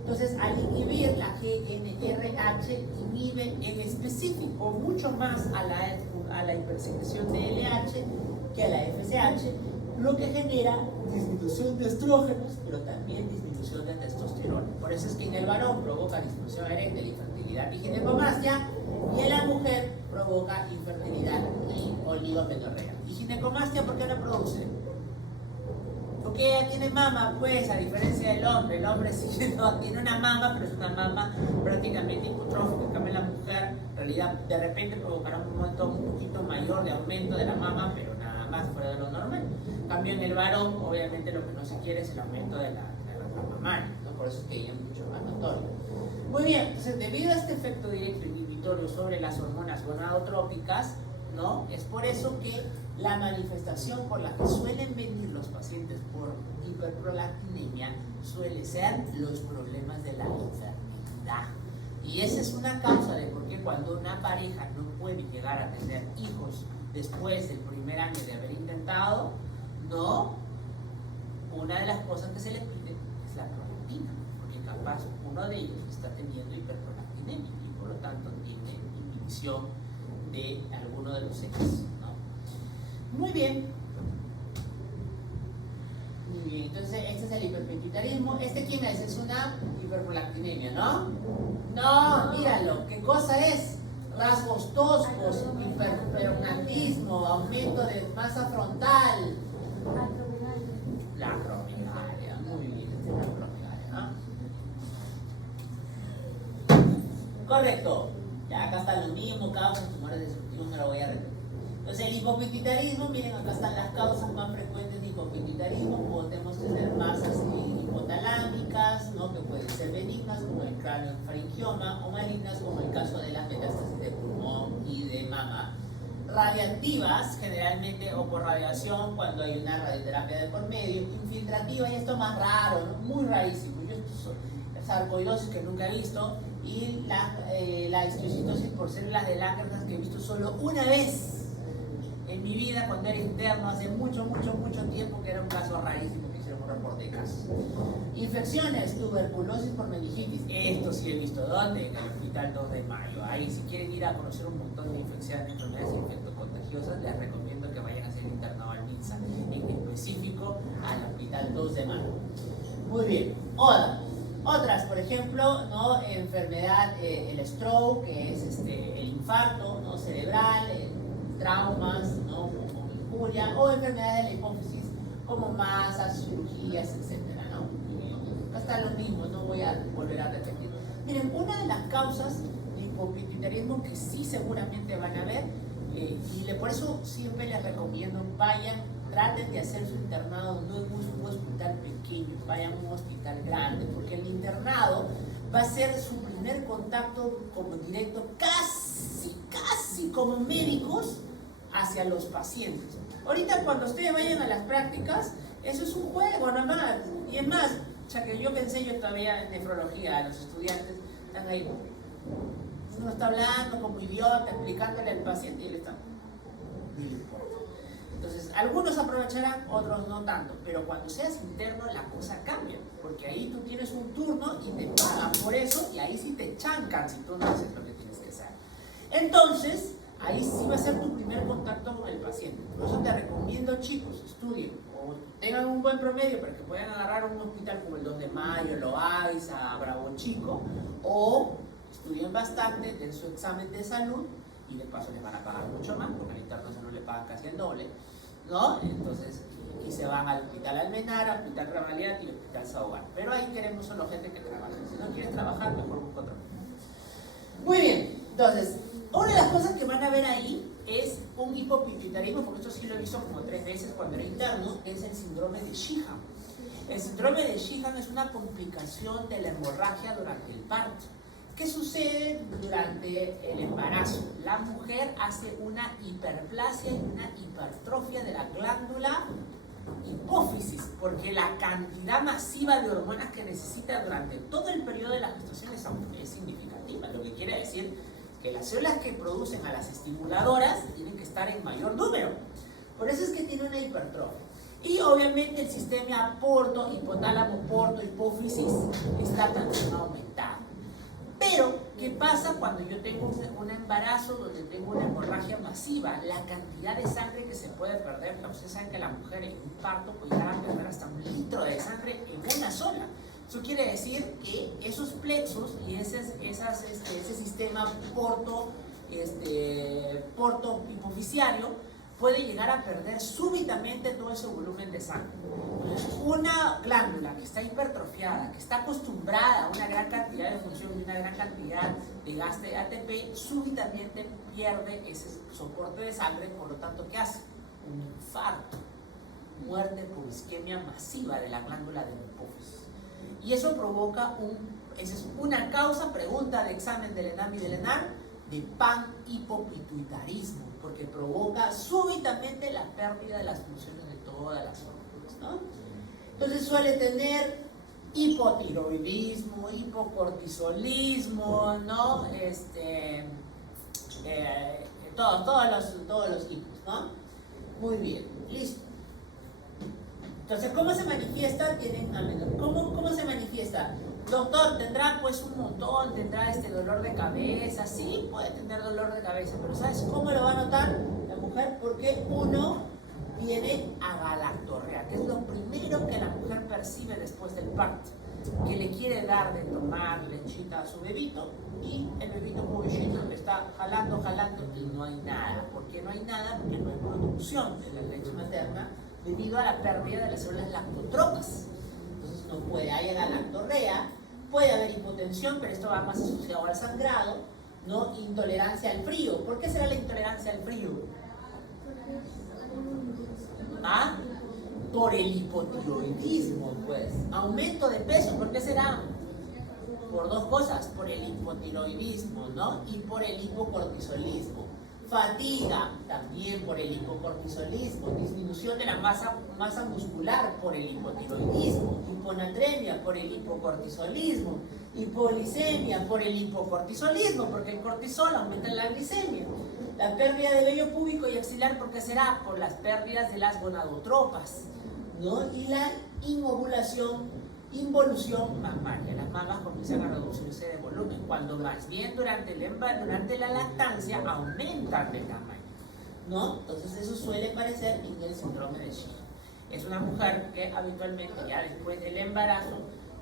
Entonces, al inhibir la GnRH, inhibe en específico mucho más a la hipersecreción de LH que a la FSH, lo que genera disminución de estrógenos, pero también disminución de testosterona. Por eso es que en el varón provoca disfunción eréctil, infertilidad y ginecomastia, y en la mujer provoca infertilidad y oligomenorrea. ¿Y ginecomastia por qué no produce? Porque ella tiene mama, pues, a diferencia del hombre. El hombre sí no, tiene una mama, pero es una mama prácticamente hipotrófica. En cambio, la mujer, en realidad, de repente provocará un momento un poquito mayor de aumento de la mama, pero nada más fuera de lo normal. En cambio, en el varón, obviamente, lo que no se quiere es el aumento de la mamaria, ¿no? Por eso es que ella es mucho más notorio. Muy bien, entonces, debido a este efecto directo inhibitorio sobre las hormonas gonadotrópicas, ¿no? Es por eso que la manifestación por la que suelen venir los pacientes por hiperprolactinemia suele ser los problemas de la infertilidad. Y esa es una causa de por qué cuando una pareja no puede llegar a tener hijos después del primer año de haber intentado, no, una de las cosas que se le pide es la prolactina, porque capaz uno de ellos está teniendo hiperprolactinemia y por lo tanto tiene inhibición de alguno de los sexos, ¿no? Muy bien. Muy bien, entonces este es el hiperpituitarismo. ¿Este quién es? Es una hiperprolactinemia, ¿no? No, míralo, ¿qué cosa es? Rasgos toscos, hiperperonatismo, aumento de masa frontal. La acromegalia, muy bien, esta es la acromegalia, ¿no? Correcto. Ya acá está lo mismo, causas, tumores destructivos, no lo voy a repetir. Entonces el hipopituitarismo, miren, acá están las causas más frecuentes de hipopituitarismo. Podemos tener masas hipotalámicas, ¿no? Que pueden ser benignas, como el craniofaringioma, o malignas, como el caso de las metástasis de pulmón y de mama. Radiactivas, generalmente, o por radiación, cuando hay una radioterapia de por medio. Infiltrativa, y esto más raro, ¿no? Muy rarísimo. Yo sarcoidosis que nunca he visto, y la histiocytosis por células de Langerhans que he visto solo una vez en mi vida cuando era interno, hace mucho tiempo, que era un caso rarísimo que hicieron un reporte de casos. Infecciones, tuberculosis por meningitis, esto sí he visto. ¿Dónde? En el Hospital 2 de Mayo. Ahí, si quieren ir a conocer un montón de infecciones, enfermedades infectocontagiosas, les recomiendo que vayan a hacer internado al MINSA, en específico 2 de mano. Muy bien. Otras, por ejemplo, ¿no? Enfermedad, el stroke, que es el infarto, ¿no? Cerebral, traumas, ¿no? Como injuria, o enfermedades de la hipófisis, como masas, cirugías, etcétera, ¿no? Hasta lo mismo, no voy a volver a repetir. Miren, una de las causas de hipopituitarismo que sí seguramente van a ver, por eso siempre les recomiendo, traten de hacer su internado no en un hospital pequeño, vayan a un hospital grande, porque el internado va a ser su primer contacto como directo, casi como médicos hacia los pacientes. Ahorita cuando ustedes vayan a las prácticas, eso es un juego nomás, y es más, o sea que yo pensé yo todavía en nefrología, los estudiantes están ahí, uno está hablando como idiota, explicándole al paciente y él está, ni le importa. Entonces, algunos aprovecharán, otros no tanto, pero cuando seas interno la cosa cambia, porque ahí tú tienes un turno y te pagan por eso, y ahí sí te chancan si tú no haces lo que tienes que hacer. Entonces, ahí sí va a ser tu primer contacto con el paciente. Por eso te recomiendo, chicos, estudien, o tengan un buen promedio para que puedan agarrar un hospital como el 2 de Mayo, Loaiza, Bravo Chico, o estudien bastante, den su examen de salud, y de paso les van a pagar mucho más, porque al interno no le pagan casi el doble, ¿no? Entonces, y se van al Hospital Almenara, Hospital Ramaliati y Hospital Sahuar. Pero ahí queremos solo gente que trabaje. Si no quieres trabajar, mejor busca otro. Muy bien, entonces, una de las cosas que van a ver ahí es un hipopituitarismo, porque esto sí lo he visto como 3 veces cuando era interno, es el síndrome de Sheehan. El síndrome de Sheehan es una complicación de la hemorragia durante el parto. ¿Qué sucede durante el embarazo? La mujer hace una hiperplasia y una hipertrofia de la glándula hipófisis, porque la cantidad masiva de hormonas que necesita durante todo el periodo de la gestación es significativa, lo que quiere decir que las células que producen a las estimuladoras tienen que estar en mayor número. Por eso es que tiene una hipertrofia. Y obviamente el sistema porto, hipotálamo, porto, hipófisis está también aumentado. Pero, ¿qué pasa cuando yo tengo un embarazo donde tengo una hemorragia masiva? La cantidad de sangre que se puede perder, ustedes saben que la mujer en un parto puede llegar a perder hasta 1 litro de sangre en una sola. Eso quiere decir que esos plexos y ese sistema porto hipofisiario puede llegar a perder súbitamente todo ese volumen de sangre. Entonces, una glándula que está hipertrofiada, que está acostumbrada a una gran cantidad de función y una gran cantidad de gasto de ATP, súbitamente pierde ese soporte de sangre, por lo tanto, ¿qué hace? Un infarto, muerte por isquemia masiva de la glándula de la hipófisis. Y eso provoca esa es una causa, pregunta de examen del ENAM y del ENAR, de panhipopituitarismo, porque provoca súbitamente la pérdida de las funciones de todas las órganos, ¿no? Entonces suele tener hipotiroidismo, hipocortisolismo, ¿no? Todos los tipos, ¿no? Muy bien, listo. Entonces, ¿cómo se manifiesta? ¿Cómo se manifiesta? Doctor, tendrá pues un montón, tendrá dolor de cabeza, sí, puede tener dolor de cabeza, pero ¿sabes cómo lo va a notar la mujer? Porque uno viene a galactorrea, que es lo primero que la mujer percibe después del parto, que le quiere dar de tomar lechita a su bebito, y el bebito pobrecito le está jalando y no hay nada. ¿Por qué no hay nada? Porque no hay producción de la leche materna debido a la pérdida de las células lactotropas. Entonces no puede haber galactorrea, puede haber hipotensión, pero esto va más asociado al sangrado, ¿no? Intolerancia al frío. ¿Por qué será la intolerancia al frío? ¿Ah? Por el hipotiroidismo, pues. Aumento de peso, ¿por qué será? Por 2 cosas, por el hipotiroidismo, ¿no? Y por el hipocortisolismo. Fatiga, también por el hipocortisolismo. Disminución de la masa muscular por el hipotiroidismo. Hiponatremia por el hipocortisolismo. Hipoglicemia por el hipocortisolismo, porque el cortisol aumenta la glicemia. La pérdida de vello púbico y axilar, ¿por qué será? Por las pérdidas de las gonadotropas, ¿no? Y la involución mamaria. Las mamas comienzan a reducirse de volumen, cuando más bien durante la lactancia aumentan de tamaño, ¿no? Entonces eso suele parecer en el síndrome de Sheehan. Es una mujer que habitualmente ya después del embarazo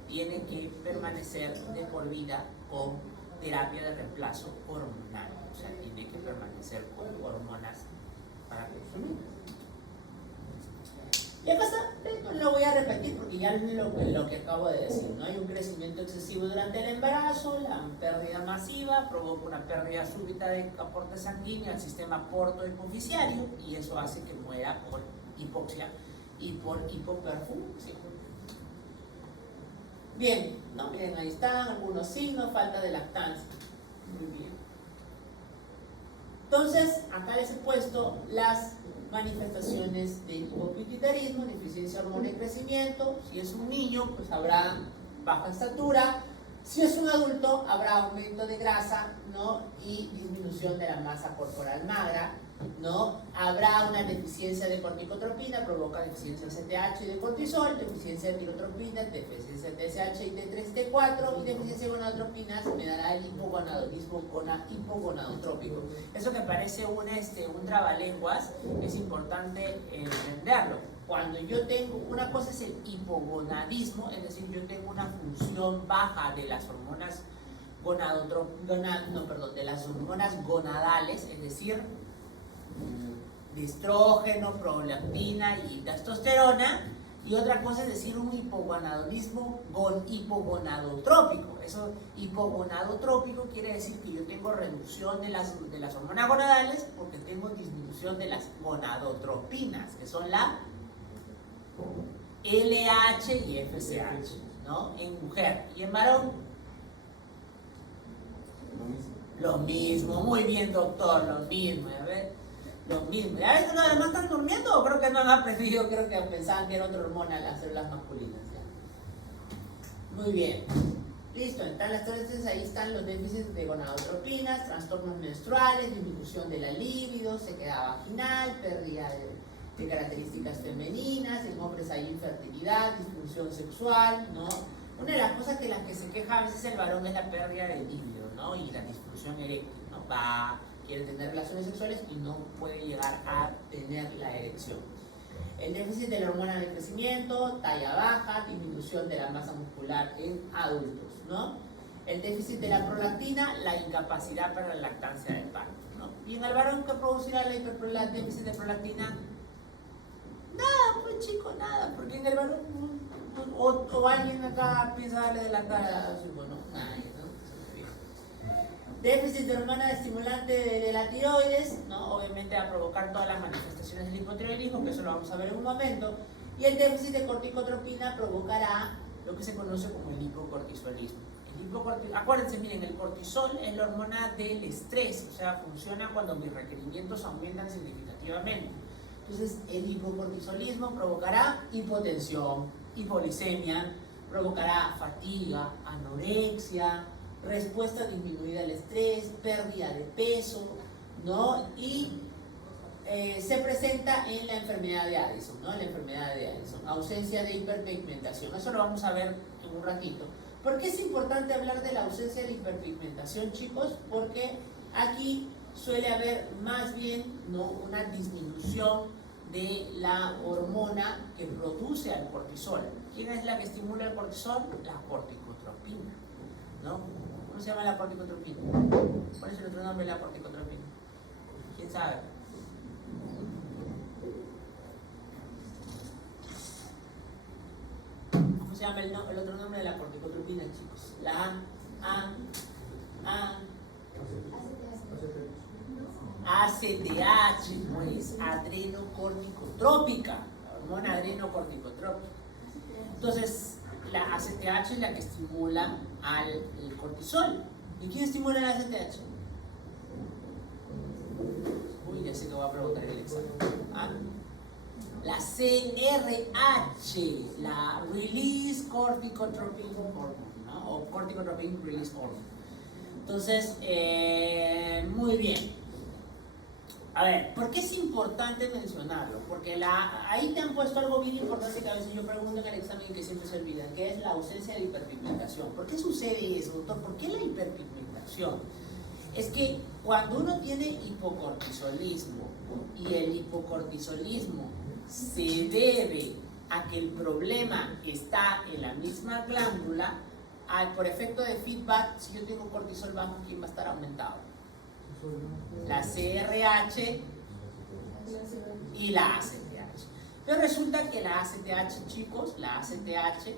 tiene que permanecer de por vida con terapia de reemplazo hormonal. O sea, tiene que permanecer con hormonas para consumir. Y acá está, no lo voy a repetir porque ya es lo que acabo de decir, ¿no? Hay un crecimiento excesivo durante el embarazo, la pérdida masiva provoca una pérdida súbita de aporte sanguíneo al sistema porto-hipofisiario y eso hace que muera por hipoxia y por hipoperfusión. Bien, ¿no? Miren, ahí están algunos signos, falta de lactancia. Muy bien. Entonces, acá les he puesto las manifestaciones de hipopituitarismo, deficiencia de hormona y crecimiento. Si es un niño, pues habrá baja estatura. Si es un adulto, habrá aumento de grasa, ¿no? Y disminución de la masa corporal magra, ¿no? Habrá una deficiencia de corticotropina, provoca deficiencia de CTH y de cortisol, deficiencia de tirotropina, deficiencia de TSH y T3 y T4, y deficiencia de gonadotropinas me dará el hipogonadolismo hipogonadotrópico. Eso que parece un trabalenguas, es importante entenderlo. Cuando yo tengo, una cosa es el hipogonadismo, es decir, yo tengo una función baja de las hormonas de las hormonas gonadales, es decir, de estrógeno, prolactina y testosterona, y otra cosa es decir un hipogonadolismo hipogonadotrópico. Eso, hipogonadotrópico quiere decir que yo tengo reducción de las hormonas gonadales porque tengo disminución de las gonadotropinas, que son la LH y FSH, ¿no? En mujer. Y en varón, lo mismo. Muy bien, doctor, lo mismo. A ver, lo mismo. ¿Ya ves que los demás están durmiendo o creo que no lo han preferido? Creo que pensaban que era otra hormona las células masculinas. ¿Ya? Muy bien. Listo, están las tres, ahí están los déficits de gonadotropinas, trastornos menstruales, disminución de la libido, sequedad vaginal, pérdida de características femeninas, en hombres hay infertilidad, disfunción sexual, ¿no? Una de las cosas que las que se queja a veces el varón es la pérdida de libido, ¿no? Y la disfunción eréctil, ¿no? Quiere tener relaciones sexuales y no puede llegar a tener la erección. El déficit de la hormona de crecimiento, talla baja, disminución de la masa muscular en adultos, ¿no? El déficit de la prolactina, la incapacidad para la lactancia del parto, ¿no? Y en el varón, ¿qué producirá el déficit de prolactina? Nada, pues chico, nada, porque en el varón o alguien acá piensa darle de lactar a su bueno, nadie, ¿no? Déficit de hormona estimulante de la tiroides, ¿no? Obviamente va a provocar todas las manifestaciones del hipotiroidismo, que eso lo vamos a ver en un momento. Y el déficit de corticotropina provocará lo que se conoce como el hipocortisolismo. Acuérdense, miren, el cortisol es la hormona del estrés, o sea, funciona cuando mis requerimientos aumentan significativamente. Entonces, el hipocortisolismo provocará hipotensión, hipoglicemia, provocará fatiga, anorexia, respuesta disminuida al estrés, pérdida de peso, ¿no? Y se presenta en la enfermedad de Addison, ¿no? La enfermedad de Addison, ausencia de hiperpigmentación. Eso lo vamos a ver en un ratito. ¿Por qué es importante hablar de la ausencia de hiperpigmentación, chicos? Porque aquí suele haber más bien, ¿no?, una disminución de la hormona que produce al cortisol. ¿Quién es la que estimula el cortisol? La corticotropina, ¿no? ¿Cómo se llama la corticotropina? ¿Cuál es el otro nombre de la corticotropina? ¿Quién sabe? ¿Cómo se llama el otro nombre de la corticotropina, chicos? La ACTH, pues, adrenocorticotrópica, la hormona adrenocorticotrópica. Entonces, la ACTH es la que estimula al cortisol. ¿Y quién estimula la ACTH? Uy, ya sé que voy a preguntar en el examen. ¿Ah? La CRH, la Release Corticotropin Hormone, ¿no? O Corticotropin Release Hormone. Entonces, muy bien. A ver, ¿por qué es importante mencionarlo? Porque ahí te han puesto algo bien importante que a veces yo pregunto en el examen que siempre se olvida, que es la ausencia de hiperpigmentación. ¿Por qué sucede eso, doctor? ¿Por qué la hiperpigmentación? Es que Cuando uno tiene hipocortisolismo y el hipocortisolismo se debe a que el problema está en la misma glándula, por efecto de feedback, si yo tengo cortisol bajo, ¿quién va a estar aumentado? La CRH y la ACTH. Pero resulta que la ACTH, chicos, la ACTH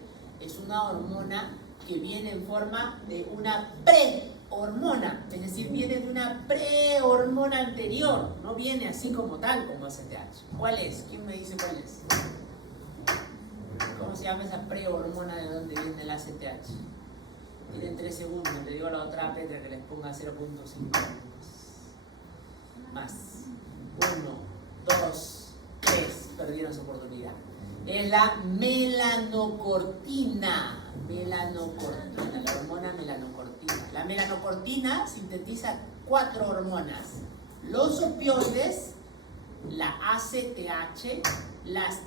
es una hormona que viene en forma de una prehormona, es decir, viene de una prehormona anterior, no viene así como tal como ACTH. ¿Cuál es? ¿Quién me dice cuál es? ¿Cómo se llama esa prehormona de dónde viene la ACTH? Tienen 3 segundos, le digo a la otra Petra que les ponga 0.5 más. 1, 2, 3, perdieron su oportunidad. Es la melanocortina. Melanocortina, la hormona melanocortina. La melanocortina sintetiza 4 hormonas: los opioides, la ACTH, las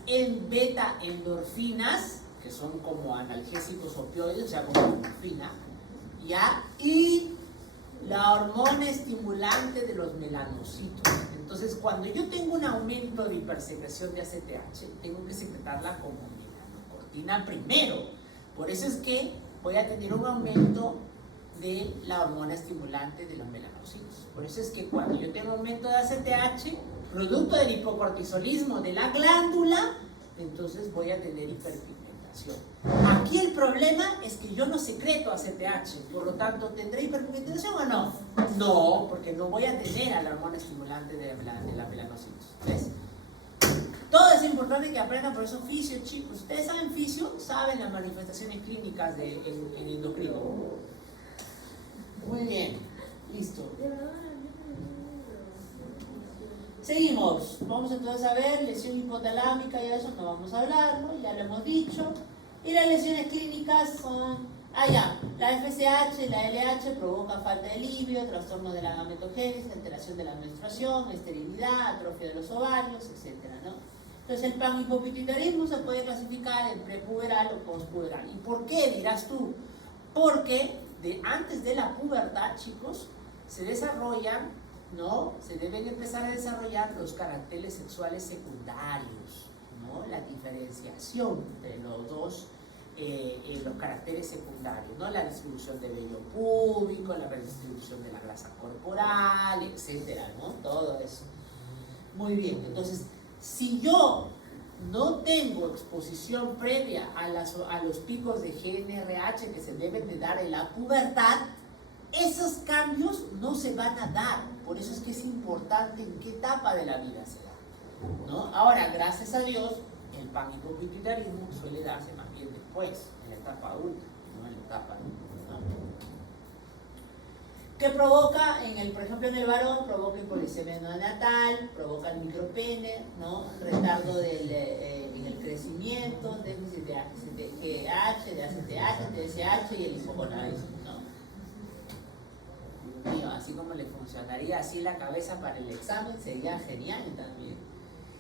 beta endorfinas, que son como analgésicos opioides, o sea, como morfina, ¿ya? Y la hormona estimulante de los melanocitos. Entonces, cuando yo tengo un aumento de hipersecreción de ACTH, tengo que secretarla como melanocortina primero. Por eso es que voy a tener un aumento de la hormona estimulante de los melanocitos. Por eso es que cuando yo tengo aumento de ACTH, producto del hipocortisolismo de la glándula, entonces voy a tener hiperpigmentación. Aquí el problema es que yo no secreto ACTH, por lo tanto, ¿tendré hiperpigmentación o no? No, porque no voy a tener a la hormona estimulante de la melanocitos. ¿Ves? Todo es importante que aprendan, por eso fisio, chicos. Ustedes saben fisio, saben las manifestaciones clínicas en endocrino. Muy bien, listo. Seguimos, vamos entonces a ver lesión hipotalámica y eso no vamos a hablar, ¿no? Ya lo hemos dicho. Y las lesiones clínicas son, la FSH y la LH provocan falta de libido, trastorno de la gametogénesis, alteración de la menstruación, esterilidad, atrofia de los ovarios, etc., ¿no? Entonces el panhipopituitarismo se puede clasificar en prepuberal o postpuberal. ¿Y por qué, dirás tú? Porque antes de la pubertad, chicos, se desarrollan, ¿no? Se deben empezar a desarrollar los caracteres sexuales secundarios, ¿no? La diferenciación de los dos, los caracteres secundarios, ¿no? La distribución de vello púbico, la redistribución de la grasa corporal, etcétera, ¿no? Todo eso. Muy bien, entonces, si yo no tengo exposición previa a los picos de GnRH que se deben de dar en la pubertad, esos cambios no se van a dar. Por eso es que es importante en qué etapa de la vida se da, ¿no? Ahora, gracias a Dios, el panhipopituitarismo suele darse más bien después, en la etapa adulta, no en la etapa adulta, ¿no? ¿Qué provoca? Por ejemplo, en el varón, provoca hipoglicemia neonatal, provoca el micropene, ¿no? Retardo en el crecimiento, déficit de ACTH, de ACTH, de TSH y el hipogonadismo, ¿no? Mío, así como le funcionaría así la cabeza para el examen, sería genial también.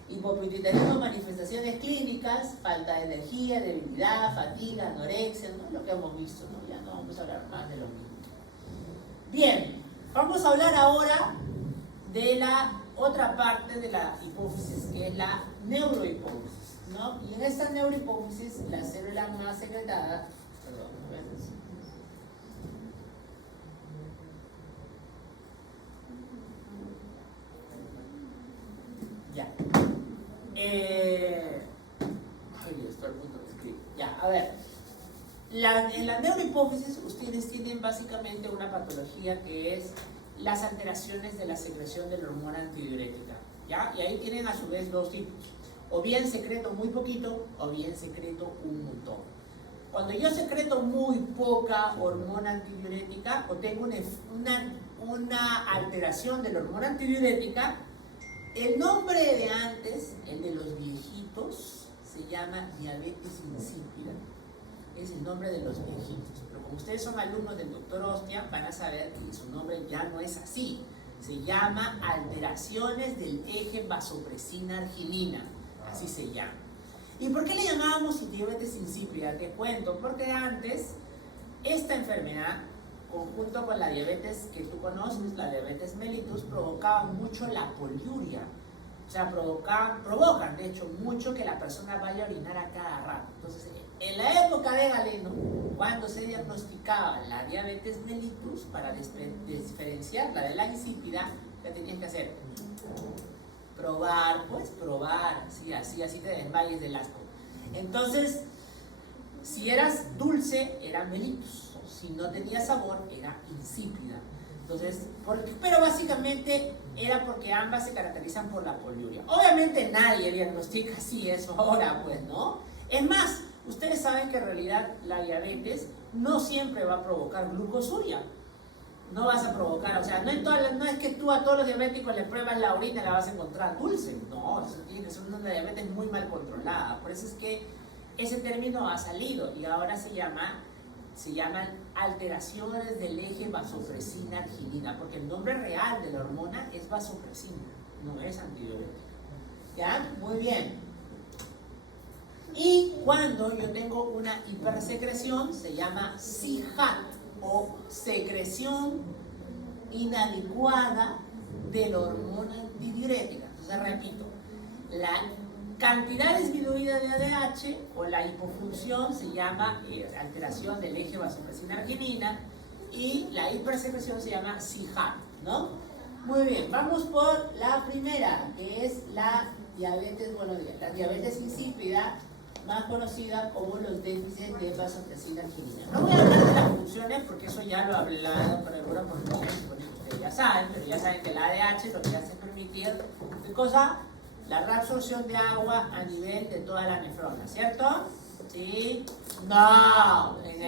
Hipopituitarismo, manifestaciones clínicas, falta de energía, debilidad, fatiga, anorexia, ¿no? Lo que hemos visto, ¿no? Ya no vamos a hablar más de lo mismo. Bien, vamos a hablar ahora de la otra parte de la hipófisis, que es la neurohipófisis, ¿no? Y en esta neurohipófisis, la célula más secretada, perdón, a ver, ya. Estoy al punto de escribir. Ya, a ver. En la neurohipófisis ustedes tienen básicamente una patología que es las alteraciones de la secreción de la hormona antidiurética, ¿ya? Y ahí tienen a su vez dos tipos, o bien secreto muy poquito, o bien secreto un montón. Cuando yo secreto muy poca hormona antidiurética, o tengo una alteración de la hormona antidiurética, el nombre de antes, el de los viejitos, se llama diabetes insípida. Es el nombre de los viejitos, pero como ustedes son alumnos del doctor Ostia, van a saber que su nombre ya no es así, se llama alteraciones del eje vasopresina-arginina, así se llama. ¿Y por qué le llamábamos diabetes insípida? Te cuento, porque antes esta enfermedad conjunto con la diabetes que tú conoces, la diabetes mellitus, provocaban mucho la poliuria. O sea, provocan, de hecho, mucho que la persona vaya a orinar a cada rato. Entonces, en la época de Galeno, cuando se diagnosticaba la diabetes mellitus, para diferenciarla de la insípida, ¿qué tenías que hacer? Probar, sí, así te desmayes del asco. Entonces, si eras dulce, era mellitus. Si no tenía sabor, era insípida. Entonces, pero básicamente era porque ambas se caracterizan por la poliuria. Obviamente nadie diagnostica así eso ahora, pues, ¿no? Es más, ustedes saben que en realidad la diabetes no siempre va a provocar glucosuria. No vas a provocar, o sea, no es que tú a todos los diabéticos le pruebas la orina y la vas a encontrar dulce. No, eso tiene que ser una diabetes muy mal controlada. Por eso es que ese término ha salido y ahora se llaman alteraciones del eje vasopresina-arginina, porque el nombre real de la hormona es vasopresina, no es antidiurética. ¿Ya? Muy bien. Y cuando yo tengo una hipersecreción, se llama CIHAT, o secreción inadecuada de la hormona antidiurética. Entonces, repito, la cantidad disminuida de ADH o la hipofunción se llama alteración del eje vasopresina-arginina y la hipersecreción se llama CIHAT, ¿no? Muy bien, vamos por la primera, que es la diabetes, la diabetes insípida, más conocida como los déficits de vasopresina-arginina. No voy a hablar de las funciones porque eso ya lo he hablado por alguna oportunidad, ustedes ya saben, pero ya saben que la ADH lo que hace es permitir, ¿qué cosa? La reabsorción de agua a nivel de toda la nefrona, ¿cierto? ¿Sí? No, en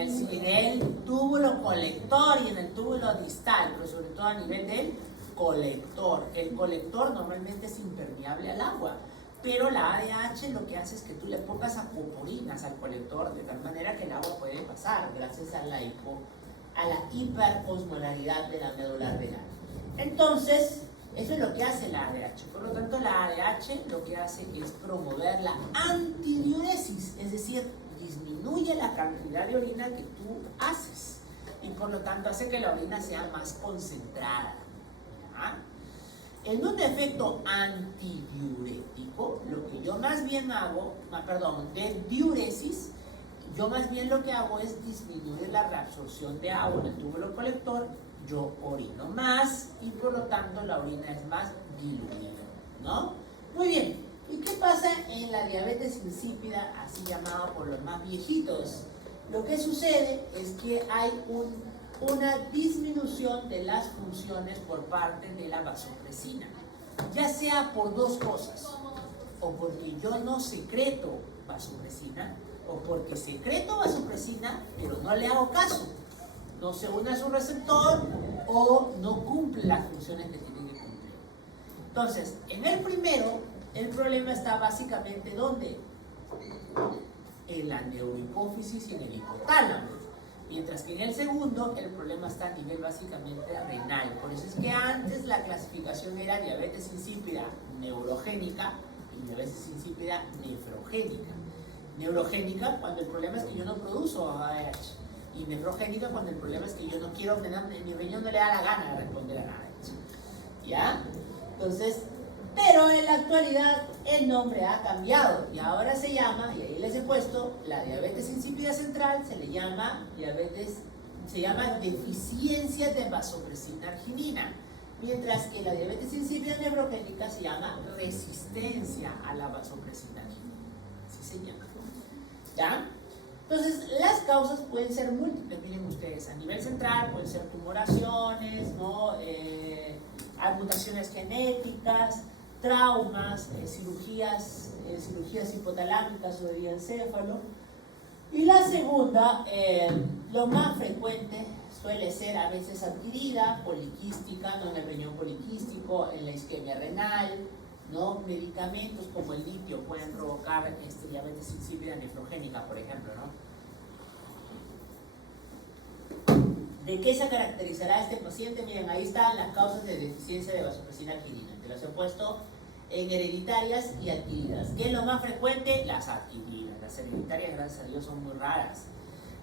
el túbulo colector y en el túbulo distal, pero sobre todo a nivel del colector. El colector normalmente es impermeable al agua, pero la ADH lo que hace es que tú le pongas acoporinas al colector de tal manera que el agua puede pasar gracias a la hiperosmolaridad de la médula renal. Entonces, eso es lo que hace la ADH. Por lo tanto, la ADH lo que hace es promover la antidiuresis, es decir, disminuye la cantidad de orina que tú haces y por lo tanto hace que la orina sea más concentrada. ¿Ya? En un efecto antidiurético, lo que yo más bien hago, de diuresis, yo más bien lo que hago es disminuir la reabsorción de agua en el túbulo colector. Yo orino más y por lo tanto la orina es más diluida, ¿no? Muy bien, ¿y qué pasa en la diabetes insípida, así llamada por los más viejitos? Lo que sucede es que hay una disminución de las funciones por parte de la vasopresina, ya sea por dos cosas, o porque yo no secreto vasopresina, o porque secreto vasopresina, pero no le hago caso. No se une a su receptor o no cumple las funciones que tiene que cumplir. Entonces, en el primero, el problema está básicamente ¿dónde? En la neurohipófisis y en el hipotálamo. Mientras que en el segundo, el problema está a nivel básicamente renal. Por eso es que antes la clasificación era diabetes insípida neurogénica y diabetes insípida nefrogénica. Neurogénica cuando el problema es que yo no produzo ADH. Y nefrogénica cuando el problema es que yo no quiero ordenar, mi riñón no le da la gana de responder a nada de eso. ¿Ya? Entonces, pero en la actualidad el nombre ha cambiado y ahora se llama, y ahí les he puesto, la diabetes insípida central se llama deficiencia de vasopresina-arginina, mientras que la diabetes insípida nefrogénica se llama resistencia a la vasopresina-arginina. Así se llama. ¿Ya? Entonces, las causas pueden ser múltiples, miren ustedes, a nivel central pueden ser tumoraciones, ¿no? Hay mutaciones genéticas, traumas, cirugías hipotalámicas o de diencéfalo. Y la segunda, lo más frecuente, suele ser a veces adquirida, poliquística, ¿no? En el riñón poliquístico, en la isquemia renal, ¿no? Medicamentos como el litio pueden provocar diabetes insípida nefrogénica, por ejemplo, ¿no? ¿De qué se caracterizará este paciente? Miren, ahí están las causas de deficiencia de vasopresina-arginina, que las he puesto en hereditarias y adquiridas. ¿Qué es lo más frecuente? Las adquiridas. Las hereditarias, gracias a Dios, son muy raras.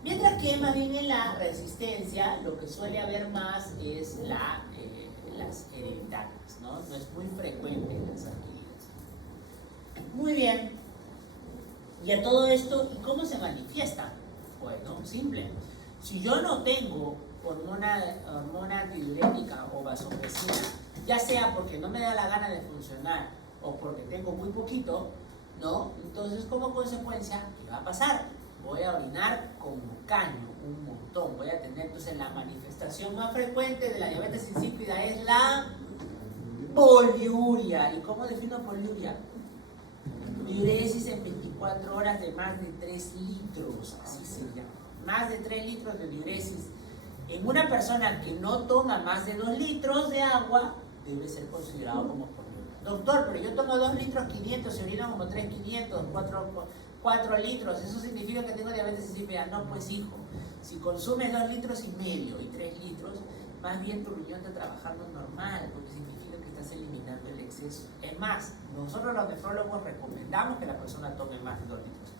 Mientras que más bien en la resistencia lo que suele haber más es las hereditarias, ¿no? No es muy frecuente en las adquiridas. Muy bien. Y a todo esto, ¿y cómo se manifiesta? Bueno, simple. Si yo no tengo hormona antidiurética o vasopresina, ya sea porque no me da la gana de funcionar o porque tengo muy poquito, ¿no? Entonces, como consecuencia, ¿qué va a pasar? Voy a orinar como caño, un montón. Voy a tener, entonces, la manifestación más frecuente de la diabetes insípida es la poliuria. ¿Y cómo defino poliuria? Diuresis en 24 horas de más de 3 litros, así se llama. Más de 3 litros de diuresis. En una persona que no toma más de 2 litros de agua, debe ser considerado como poliuria. Doctor, pero yo tomo 2 litros 500, se orina como 3 500, 4 litros, ¿eso significa que tengo diabetes insípida? No, pues hijo, si consumes 2 litros y medio y 3 litros, más bien tu riñón está trabajando normal, porque significa que estás eliminando el exceso. Es más, nosotros los nefrólogos recomendamos que la persona tome más de 2 litros.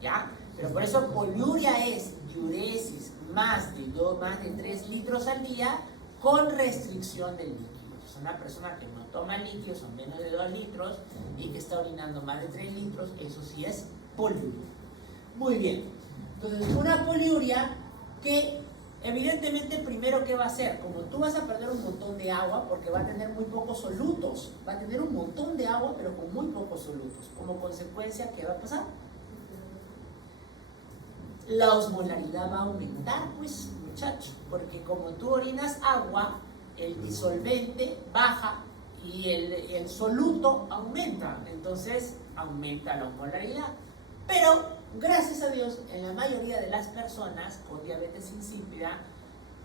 ¿Ya? Pero por eso poliuria es diuresis más de 3 litros al día con restricción del líquido. Es una persona que no toma líquidos, son menos de 2 litros y que está orinando más de 3 litros, eso sí es poliuria. Muy bien. Entonces, una poliuria que evidentemente primero, ¿qué va a hacer? Como tú vas a perder un montón de agua porque va a tener muy pocos solutos, va a tener un montón de agua pero con muy pocos solutos. Como consecuencia, ¿qué va a pasar? La osmolaridad va a aumentar, pues, muchachos, porque como tú orinas agua, el disolvente baja y el soluto aumenta, entonces aumenta la osmolaridad. Pero, gracias a Dios, en la mayoría de las personas con diabetes insípida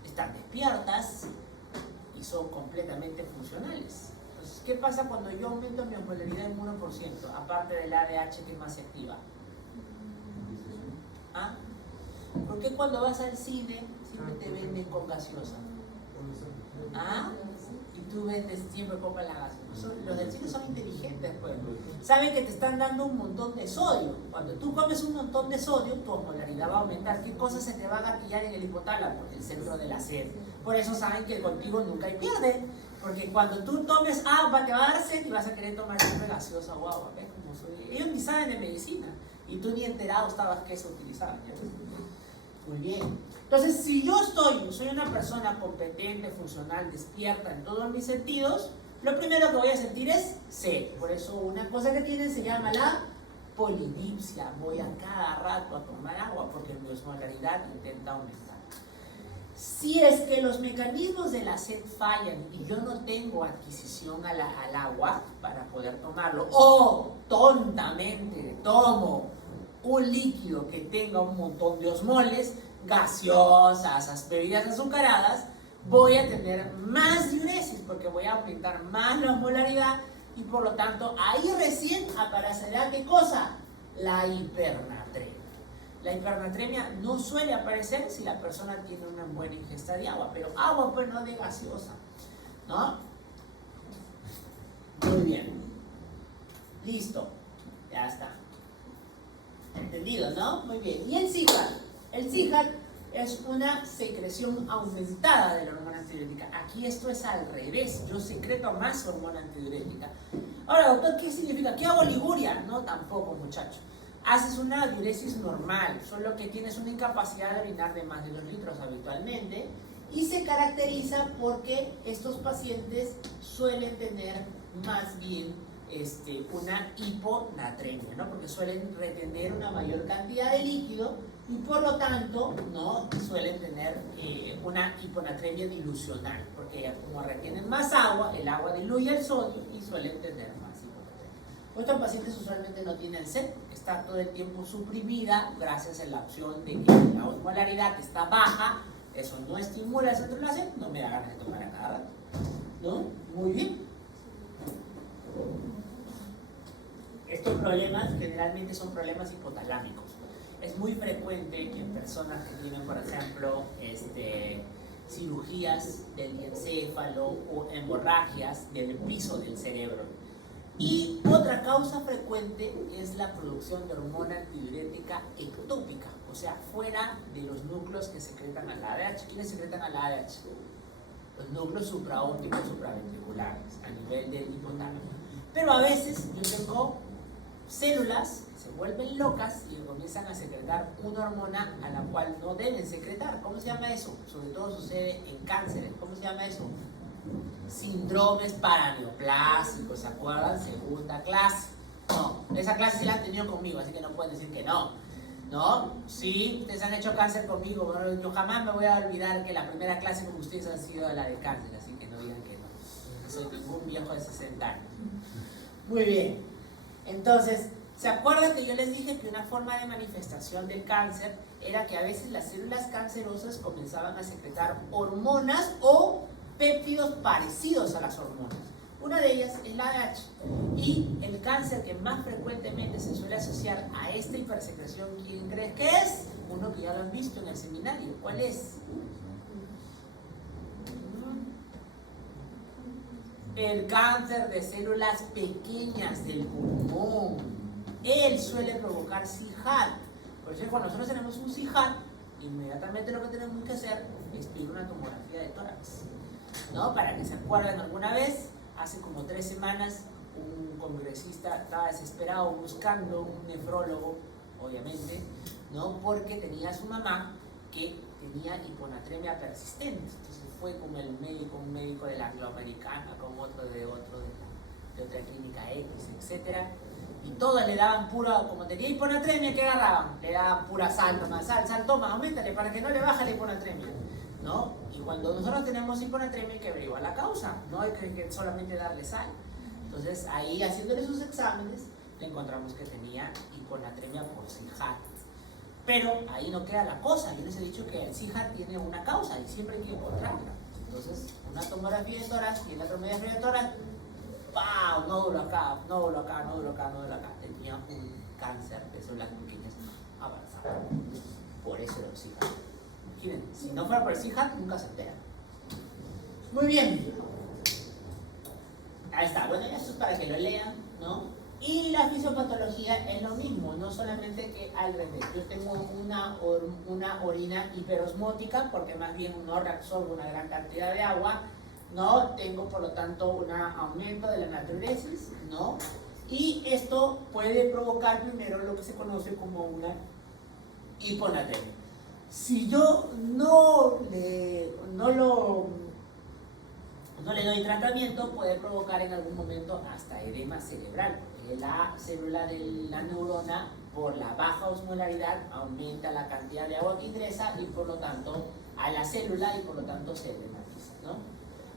están despiertas y son completamente funcionales. Entonces, ¿qué pasa cuando yo aumento mi osmolaridad en 1%, aparte del ADH que más se activa? ¿Ah? ¿Por qué cuando vas al cine siempre te venden con gaseosa? ¿Ah? Y tú vendes siempre compras la gaseosa. Los del cine son inteligentes, pues. Saben que te están dando un montón de sodio. Cuando tú comes un montón de sodio, tu osmolaridad va a aumentar. ¿Qué cosa se te va a gatillar en el hipotálamo? El centro de la sed. Por eso saben que contigo nunca hay pierde. Porque cuando tú tomes agua te va a dar sed y vas a querer tomar siempre gaseosa o agua. ¿Ves cómo soy? Ellos ni saben de medicina. Y tú ni enterado estabas que eso utilizaban. Muy bien. Entonces, si yo soy una persona competente, funcional, despierta en todos mis sentidos, lo primero que voy a sentir es sed. Por eso una cosa que tienen se llama la polidipsia. Voy a cada rato a tomar agua porque mi osmolaridad intenta aumentar. Si es que los mecanismos de la sed fallan y yo no tengo adquisición al agua para poder tomarlo, o tontamente tomo un líquido que tenga un montón de osmoles, gaseosas, bebidas azucaradas, voy a tener más diuresis porque voy a aumentar más la osmolaridad y por lo tanto ahí recién aparecerá ¿qué cosa? La hipernatremia. La hipernatremia no suele aparecer si la persona tiene una buena ingesta de agua, pero agua pues no de gaseosa, ¿no? Muy bien. Listo. Ya está. ¿Entendido, no? Muy bien. ¿Y el CIJAR? El CIJAR es una secreción aumentada de la hormona antidiurética. Aquí esto es al revés. Yo secreto más hormona antidiurética. Ahora, doctor, ¿qué significa? ¿Qué hago liguria? No, tampoco, muchacho. Haces una diuresis normal, solo que tienes una incapacidad de orinar de más de 2 litros habitualmente y se caracteriza porque estos pacientes suelen tener más bien una hiponatremia, ¿no? Porque suelen retener una mayor cantidad de líquido y por lo tanto, ¿no? Suelen tener una hiponatremia dilucional, porque como retienen más agua, el agua diluye el sodio y suelen tener más hiponatremia. Estos pacientes usualmente no tienen sed, está todo el tiempo suprimida gracias a la opción de que la osmolaridad está baja, eso no estimula esa sed, no me da ganas de tomar a cada rato, ¿no? Muy bien. Estos problemas generalmente son problemas hipotalámicos. Es muy frecuente que en personas que tienen, por ejemplo, cirugías del encéfalo o hemorragias del piso del cerebro. Y otra Otra causa frecuente es la producción de hormona antidiurética ectópica, o sea, fuera de los núcleos que secretan al ADH. ¿Quiénes secretan al ADH? Los núcleos supraópticos supraventriculares, a nivel del hipotálamo. Pero a veces yo tengo células que se vuelven locas y comienzan a secretar una hormona a la cual no deben secretar. ¿Cómo se llama eso? Sobre todo sucede en cánceres. ¿Cómo se llama eso? Síndromes paraneoplásicos, ¿se acuerdan? Segunda clase. No, esa clase sí la han tenido conmigo, así que no pueden decir que no. ¿No? Sí, ustedes han hecho cáncer conmigo. Bueno, yo jamás me voy a olvidar que la primera clase con ustedes ha sido la de cáncer, así que no digan que no. No soy ningún viejo de 60 años. Muy bien. Entonces, ¿se acuerdan que yo les dije que una forma de manifestación del cáncer era que a veces las células cancerosas comenzaban a secretar hormonas o péptidos parecidos a las hormonas? Una de ellas es la ADH. Y el cáncer que más frecuentemente se suele asociar a esta hipersecreción, ¿quién crees que es? Uno que ya lo han visto en el seminario. ¿Cuál es? El cáncer de células pequeñas del pulmón. Él suele provocar CIJAD. Por eso cuando nosotros tenemos un CIJAD, inmediatamente lo que tenemos que hacer es pedir una tomografía de tórax, ¿no? Para que se acuerden, alguna vez, hace como 3 semanas, un congresista estaba desesperado buscando un nefrólogo, obviamente, ¿no? Porque tenía a su mamá que tenía hiponatremia persistente. Entonces fue con el médico, un médico de la angloamericana, con otro de otra clínica X, etc. Y todos le daban pura, como tenía hiponatremia, ¿qué agarraban? Le daban pura sal nomás, sal, toma, auméntale para que no le baje la hiponatremia, ¿no? Y cuando nosotros tenemos hiponatremia hay que averiguar la causa, no hay que solamente darle sal. Entonces ahí, haciéndole sus exámenes, le encontramos que tenía hiponatremia por CIJAD. Pero ahí no queda la cosa. Yo les he dicho que el CIJAD tiene una causa y siempre hay que encontrarla. Entonces, una tomografía de tórax, y en la tomografía de tórax, ¡pau! Nódulo acá, nódulo acá, nódulo acá, nódulo acá. Tenía un cáncer de células pequeñas avanzado. Por eso era el CIJAD. Miren, si no fuera por el CIJAD, nunca se entera. Muy bien. Ahí está. Bueno, eso es para que lo lean, ¿no? Y la fisiopatología es lo mismo, no solamente que al revés. Yo tengo una orina hiperosmótica porque más bien no reabsorbe una gran cantidad de agua, ¿no? Tengo por lo tanto un aumento de la natriuresis, ¿no? Y esto puede provocar primero lo que se conoce como una hiponatremia. Si yo no le doy tratamiento, puede provocar en algún momento hasta edema cerebral. La célula de la neurona, por la baja osmolaridad, aumenta la cantidad de agua que ingresa y por lo tanto a la célula y por lo tanto se edematiza, ¿no?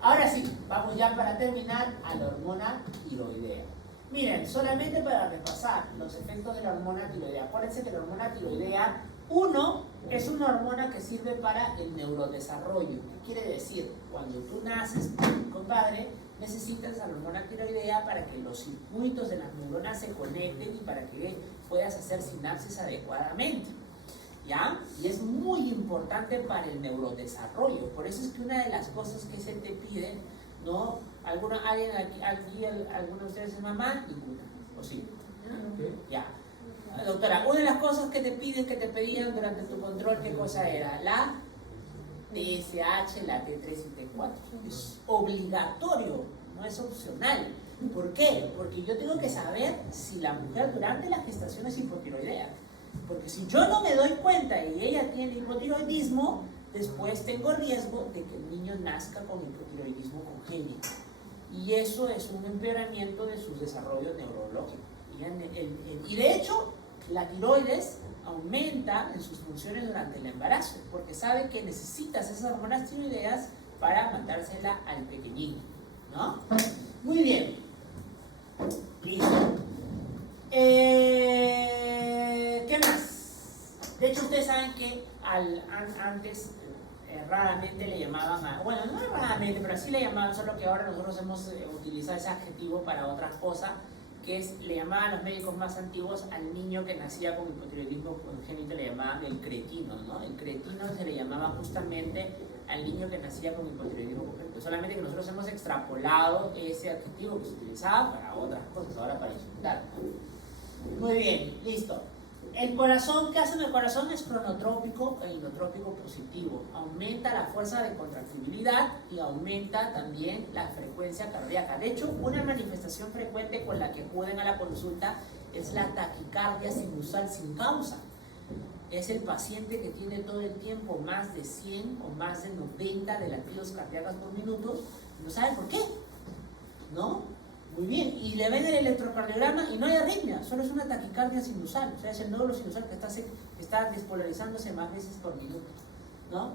Ahora sí, vamos ya para terminar a la hormona tiroidea. Miren, solamente para repasar los efectos de la hormona tiroidea. Acuérdense que la hormona tiroidea, es una hormona que sirve para el neurodesarrollo. ¿Qué quiere decir? Cuando tú naces, compadre, necesitas la hormona tiroidea para que los circuitos de las neuronas se conecten y para que puedas hacer sinapsis adecuadamente, ¿ya? Y es muy importante para el neurodesarrollo. Por eso es que una de las cosas que se te pide, ¿no? ¿Alguien aquí, alguno de ustedes es mamá? Ninguna, ¿o sí? ¿Sí? Ya. Doctora, una de las cosas que te pedían durante tu control, ¿qué cosa era? La TSH, la T3 y T4. Es obligatorio, no es opcional. ¿Por qué? Porque yo tengo que saber si la mujer durante la gestación es hipotiroidea. Porque si yo no me doy cuenta y ella tiene hipotiroidismo, después tengo riesgo de que el niño nazca con hipotiroidismo congénito. Y eso es un empeoramiento de su desarrollo neurológico. Y de hecho, la tiroides aumenta en sus funciones durante el embarazo, porque sabe que necesitas esas hormonas tiroideas para mandársela al pequeñito, ¿no? Muy bien. Listo. ¿Qué más? De hecho, ustedes saben que antes raramente le llamaban bueno, no raramente, pero sí le llamaban, solo que ahora nosotros hemos utilizado ese adjetivo para otras cosas, le llamaban los médicos más antiguos al niño que nacía con hipotiroidismo congénito, le llamaban el cretino, ¿no? El cretino se le llamaba justamente al niño que nacía con hipotiroidismo congénito, solamente que nosotros hemos extrapolado ese adjetivo que se utilizaba para otras cosas, ahora para insultar, ¿no? Muy bien, listo. El corazón, ¿qué hace en el corazón? Es cronotrópico e inotrópico positivo. Aumenta la fuerza de contractibilidad y aumenta también la frecuencia cardíaca. De hecho, una manifestación frecuente con la que acuden a la consulta es la taquicardia sinusal sin causa. Es el paciente que tiene todo el tiempo más de 100 o más de 90 de latidos cardíacos por minuto. No sabe por qué, ¿no? Muy bien, y le ven el electrocardiograma y no hay arritmia, solo es una taquicardia sinusal, o sea, es el nódulo sinusal que está despolarizándose más veces por minuto, ¿no?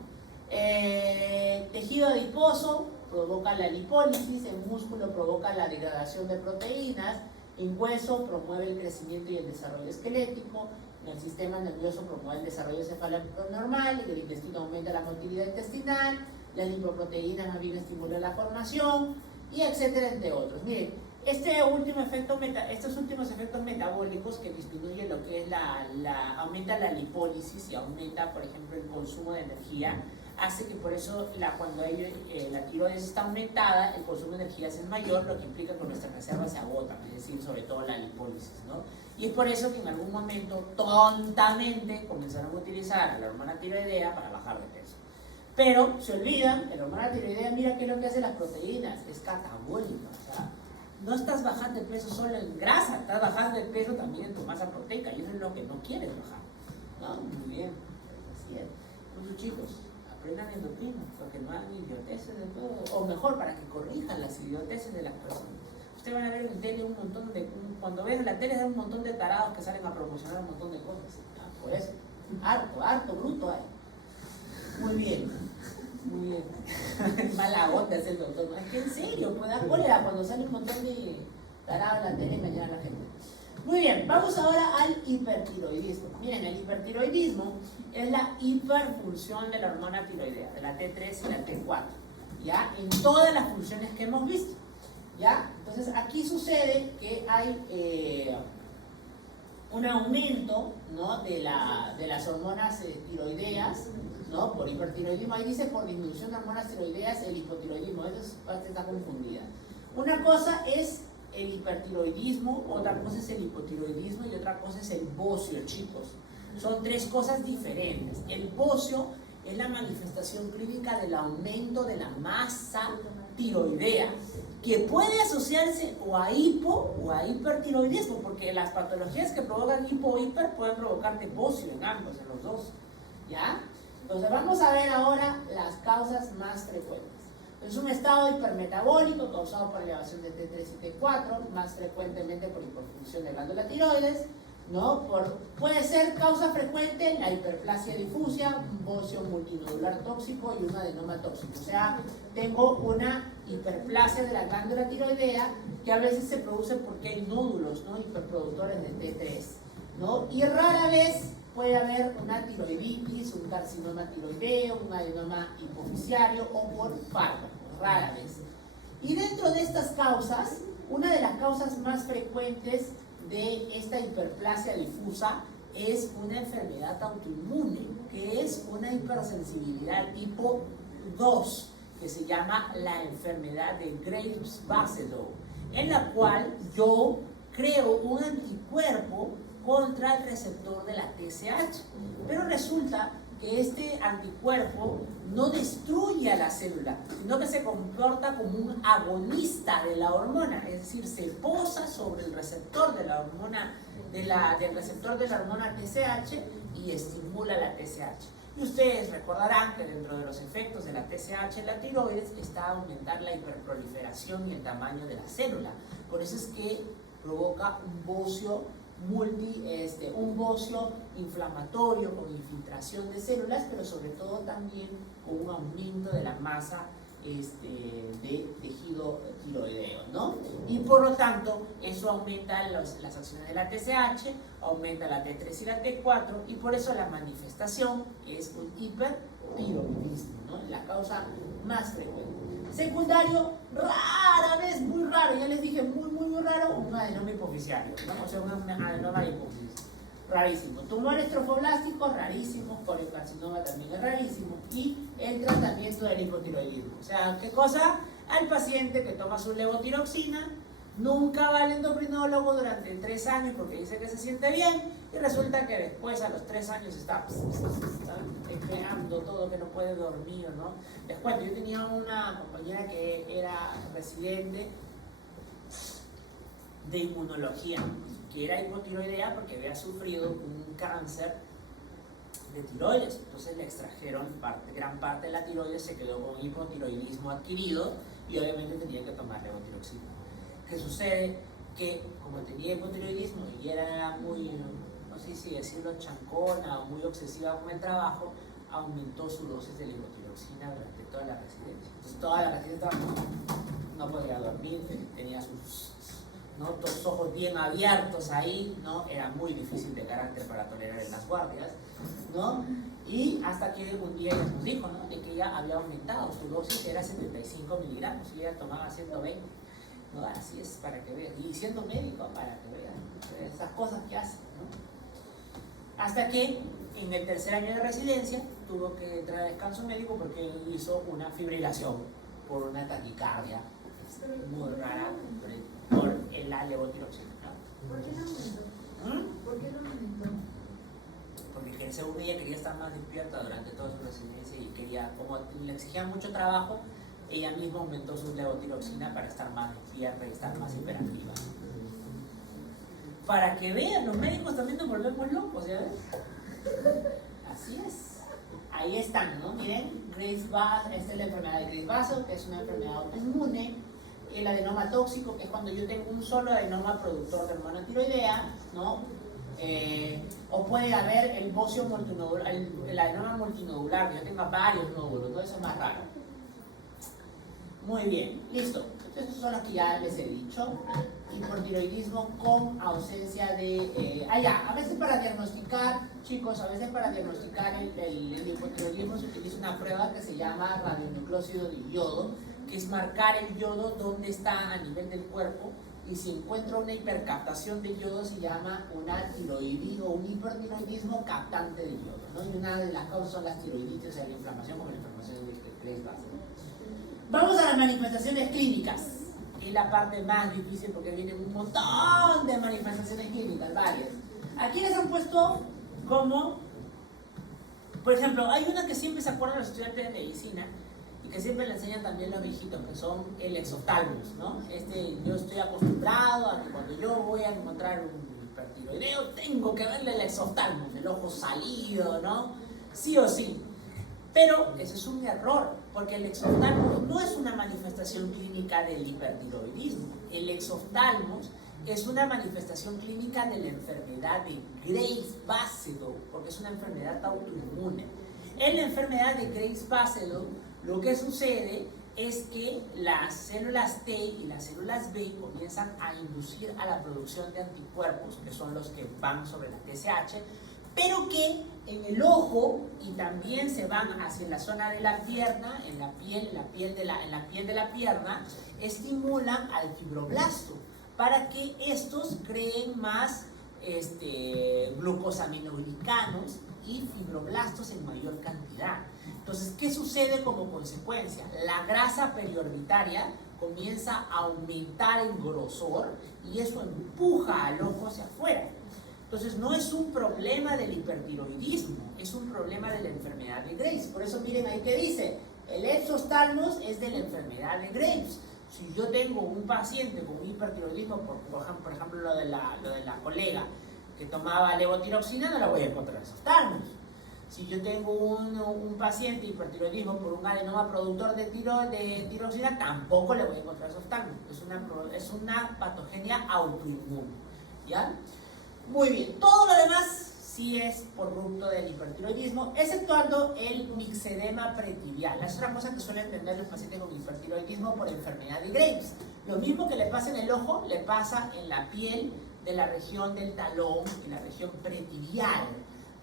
Tejido adiposo provoca la lipólisis, el músculo provoca la degradación de proteínas, el hueso promueve el crecimiento y el desarrollo esquelético, el sistema nervioso promueve el desarrollo cefálico normal, el intestino aumenta la motilidad intestinal, la lipoproteína más bien estimula la formación, y etcétera, entre otros. Miren, estos últimos efectos metabólicos que disminuyen lo que es aumenta la lipólisis y aumenta, por ejemplo, el consumo de energía, hace que por eso cuando la tiroides está aumentada, el consumo de energía es mayor, lo que implica que nuestras reservas se agotan, es decir, sobre todo la lipólisis, ¿no? Y es por eso que en algún momento, tontamente, comenzaron a utilizar a la hormona tiroidea para bajar de peso. Pero se olvidan que la hormona tiroidea, mira qué es lo que hacen las proteínas, es catabólica, o sea, no estás bajando de peso solo en grasa, estás bajando de peso también en tu masa proteica, y eso es lo que no quieres bajar, ¿no? Muy bien, así es. Entonces, chicos, aprendan endocrino, porque no hagan idioteces de todo, o mejor, para que corrijan las idioteces de las personas. Ustedes van a ver en tele cuando ven la tele hay un montón de tarados que salen a promocionar un montón de cosas, ¿no? Por eso, harto bruto hay. Muy bien, muy bien. Mala onda es el doctor. Es que en serio, pues da cólera cuando sale un montón de tarados en la tele y engañar a la gente. Muy bien, vamos ahora al hipertiroidismo. Miren, el hipertiroidismo es la hiperfunción de la hormona tiroidea, de la T3 y la T4, ¿ya? En todas las funciones que hemos visto, ¿ya? Entonces aquí sucede que hay un aumento, ¿no? de las hormonas tiroideas, ¿no? Por hipertiroidismo. Ahí dice por disminución de hormonas tiroideas el hipotiroidismo. Esa parte está confundida. Una cosa es el hipertiroidismo, otra cosa es el hipotiroidismo y otra cosa es el bocio, chicos. Son tres cosas diferentes. El bocio es la manifestación clínica del aumento de la masa tiroidea, que puede asociarse o a hipo o a hipertiroidismo, porque las patologías que provocan hipo o hiper pueden provocarte bocio en ambos, en los dos, ¿ya? Entonces vamos a ver ahora las causas más frecuentes. Es un estado hipermetabólico causado por elevación de T3 y T4, más frecuentemente por hiperfunción de glándula tiroides, ¿no? Puede ser causa frecuente la hiperplasia difusa, un bocio multinodular tóxico y un adenoma tóxico. O sea, tengo una hiperplasia de la glándula tiroidea que a veces se produce porque hay nódulos, ¿no? Hiperproductores de T3, ¿no? Y rara vez puede haber una tiroiditis, un carcinoma tiroideo, un adenoma hipoficiario o por fármaco, rara vez. Y dentro de estas causas, una de las causas más frecuentes de esta hiperplasia difusa es una enfermedad autoinmune, que es una hipersensibilidad tipo 2, que se llama la enfermedad de Graves-Basedow, en la cual yo creo un anticuerpo contra el receptor de la TSH, pero resulta que este anticuerpo no destruye a la célula, sino que se comporta como un agonista de la hormona, es decir, se posa sobre el receptor de la hormona, del receptor de la hormona TSH y estimula la TSH. Y ustedes recordarán que dentro de los efectos de la TSH en la tiroides está aumentar la hiperproliferación y el tamaño de la célula. Por eso es que provoca un bocio un bocio inflamatorio con infiltración de células, pero sobre todo también con un aumento de la masa de tejido tiroideo, ¿no? Y por lo tanto, eso aumenta las acciones de la TSH, aumenta la T3 y la T4, y por eso la manifestación es un hipertiroidismo, ¿no? La causa más frecuente. Secundario, rara vez, muy raro, ya les dije, muy raro, un un adenoma hipoficiario, ¿no? O sea, un adenoma de hipófisis. Rarísimo. Tumores trofoblásticos, rarísimos. Coliocarcinoma también es rarísimo. Y el tratamiento del hipotiroidismo. O sea, ¿qué cosa? Al paciente que toma su levotiroxina, nunca va al endocrinólogo durante 3 años porque dice que se siente bien, y resulta que después a los 3 años está tecleando todo, que no puede dormir, ¿no? Les cuento, yo tenía una compañera que era residente de inmunología, que era hipotiroidea porque había sufrido un cáncer de tiroides. Entonces le extrajeron gran parte de la tiroides, se quedó con hipotiroidismo adquirido y obviamente tenía que tomar levotiroxina. ¿Qué sucede? Que como tenía hipotiroidismo y era muy, no sé si decirlo, chancona o muy obsesiva con el trabajo, aumentó su dosis de levotiroxina durante toda la residencia. Entonces toda la residencia no podía dormir, tenía sus, ¿no?, los ojos bien abiertos ahí, ¿no? Era muy difícil de carácter para tolerar en las guardias, ¿no? Y hasta que un día ella nos dijo, ¿no?, de que ella había aumentado, su dosis era 75 miligramos y ella tomaba 120. ¿No? Así es, para que vean. Y siendo médico, para que vean esas cosas que hace, ¿no? Hasta que en el 3er año de residencia tuvo que entrar a descanso médico porque hizo una fibrilación por una taquicardia muy rara por la levotiroxina, ¿no? ¿Por qué no aumentó? ¿Por qué no aumentó? Porque según ella quería estar más despierta durante toda su residencia y quería, como le exigían mucho trabajo, ella misma aumentó su levotiroxina para estar más despierta y estar más hiperactiva. Para que vean, los médicos también nos volvemos locos, ¿ya ves? Así es. Ahí están, ¿no? Miren, esta es la enfermedad de Graves-Vaso, que es una enfermedad autoinmune. El adenoma tóxico, que es cuando yo tengo un solo adenoma productor de hormona tiroidea, ¿no? O puede haber el bocio multinodular, el adenoma multinodular, que yo tenga varios nódulos, ¿no? Eso es más raro. Muy bien, listo. Estos son los que ya les he dicho. Hipotiroidismo con ausencia de... a veces para diagnosticar, chicos, a veces para diagnosticar el hipotiroidismo se utiliza una prueba que se llama radionuclócido de yodo, que es marcar el yodo donde está a nivel del cuerpo, y si encuentra una hipercaptación de yodo se llama una tiroidismo o un hipertiroidismo captante de yodo, ¿no? Y una de las causas son las tiroiditis, o sea, la inflamación como la inflamación de Graves-Vaso. Vamos a las manifestaciones clínicas, que es la parte más difícil porque vienen un montón de manifestaciones clínicas, varias. Aquí les han puesto como, por ejemplo, hay una que siempre se acuerdan los estudiantes de medicina y que siempre le enseñan también los viejitos, que son el exoftalmos, ¿no? Yo estoy acostumbrado a que cuando yo voy a encontrar un hipertiroideo tengo que verle el exoftalmos, el ojo salido, ¿no? Sí o sí. Pero ese es un error, porque el exoftalmos no es una manifestación clínica del hipertiroidismo. El exoftalmos es una manifestación clínica de la enfermedad de Graves-Vaso, porque es una enfermedad autoinmune. En la enfermedad de Graves-Vaso, lo que sucede es que las células T y las células B comienzan a inducir a la producción de anticuerpos, que son los que van sobre la TSH, pero que en el ojo y también se van hacia la zona de la pierna, en la piel de la pierna, estimulan al fibroblasto para que estos creen más glucosaminoglicanos y fibroblastos en mayor cantidad. Entonces, ¿qué sucede como consecuencia? La grasa periorbitaria comienza a aumentar en grosor y eso empuja al ojo hacia afuera. Entonces no es un problema del hipertiroidismo, es un problema de la enfermedad de Graves. Por eso miren ahí que dice, el exoftalmos es de la enfermedad de Graves. Si yo tengo un paciente con hipertiroidismo, por ejemplo lo de la colega que tomaba levotiroxina, no la voy a encontrar exoftalmos. Si yo tengo un paciente hipertiroidismo por un adenoma productor de tiroxina, tampoco le voy a encontrar exoftalmos. Es una patogenia autoinmune, ¿ya? Muy bien, todo lo demás sí es por producto del hipertiroidismo, exceptuando el mixedema pretibial. Es otra cosa que suelen tener los pacientes con hipertiroidismo por enfermedad de Graves. Lo mismo que le pasa en el ojo, le pasa en la piel de la región del talón, en la región pretibial,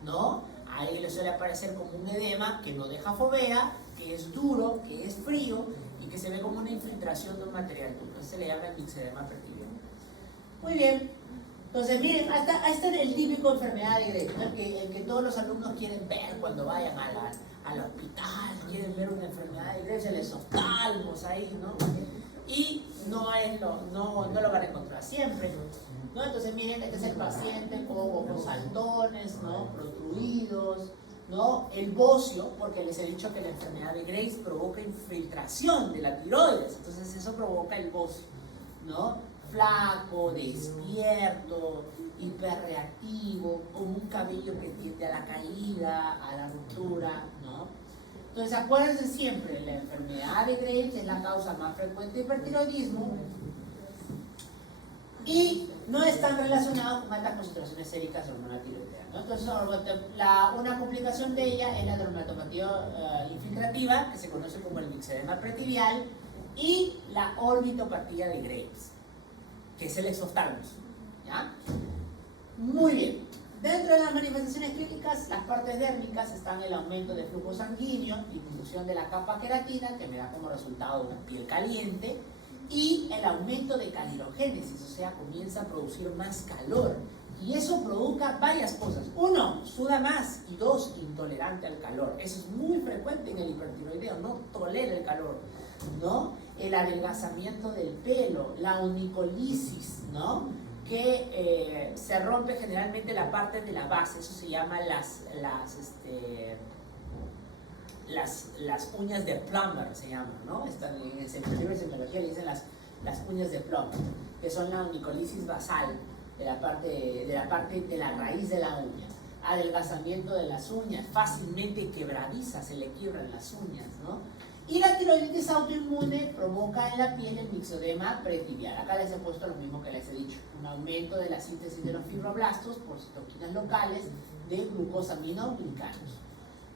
¿no? Ahí le suele aparecer como un edema que no deja fovea, que es duro, que es frío y que se ve como una infiltración de un material duro. Eso se le llama el mixedema pretibial. bien. Entonces, miren, este es el típico enfermedad de Graves, ¿no? El que todos los alumnos quieren ver cuando vayan al hospital, quieren ver una enfermedad de Graves, el oftalmos ahí, ¿no? Y no lo van a encontrar siempre, ¿no? Entonces, miren, este es el paciente con ojos saltones, ¿no? Protruidos, ¿no? El bocio, porque les he dicho que la enfermedad de Graves provoca infiltración de la tiroides, entonces eso provoca el bocio, ¿no? Flaco, despierto, hiperreactivo, con un cabello que tiende a la caída, a la ruptura, ¿no? Entonces acuérdense siempre, la enfermedad de Graves es la causa más frecuente de hipertiroidismo y no están relacionados con altas concentraciones séricas de hormona tiroidea, ¿no? Entonces una complicación de ella es la dermatopatía infiltrativa, que se conoce como el mixedema pretibial, y la orbitopatía de Graves, que es el exoftalmos, ¿ya? Muy bien. Dentro de las manifestaciones clínicas, las partes dérmicas están el aumento del flujo sanguíneo, disminución de la capa queratina, que me da como resultado una piel caliente, y el aumento de calirogénesis, o sea, comienza a producir más calor. Y eso provoca varias cosas. Uno, suda más, y dos, intolerante al calor. Eso es muy frecuente en el hipertiroideo, no tolera el calor, ¿no? El adelgazamiento del pelo, la onicolisis, ¿no? Que se rompe generalmente la parte de la base, eso se llama las uñas de Plummer, se llaman, ¿no? Están en el libro de semiología le dicen las uñas de Plummer, que son la onicolisis basal de la parte de la raíz de la uña. Adelgazamiento de las uñas, fácilmente quebradiza, se le quiebran las uñas, ¿no? Y la tiroiditis autoinmune provoca en la piel el mixedema pretibial. Acá les he puesto lo mismo que les he dicho, un aumento de la síntesis de los fibroblastos por citoquinas locales de glucosaminoglicanos.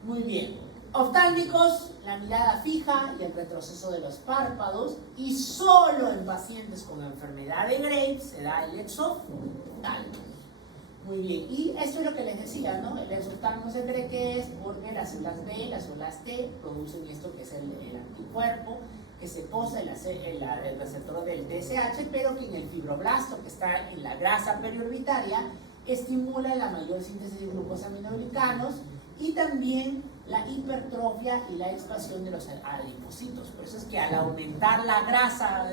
Muy bien. Oftálmicos, la mirada fija y el retroceso de los párpados, y solo en pacientes con enfermedad de Graves se da el exoftalmos. Muy bien, y esto es lo que les decía, ¿no? El exoftalmos se cree que es porque las células B, las células T producen esto que es el anticuerpo que se posa en el receptor del TSH, pero que en el fibroblasto, que está en la grasa periorbitaria, estimula la mayor síntesis de glucosaminoglicanos y también la hipertrofia y la expansión de los adipocitos. Por eso es que al aumentar la grasa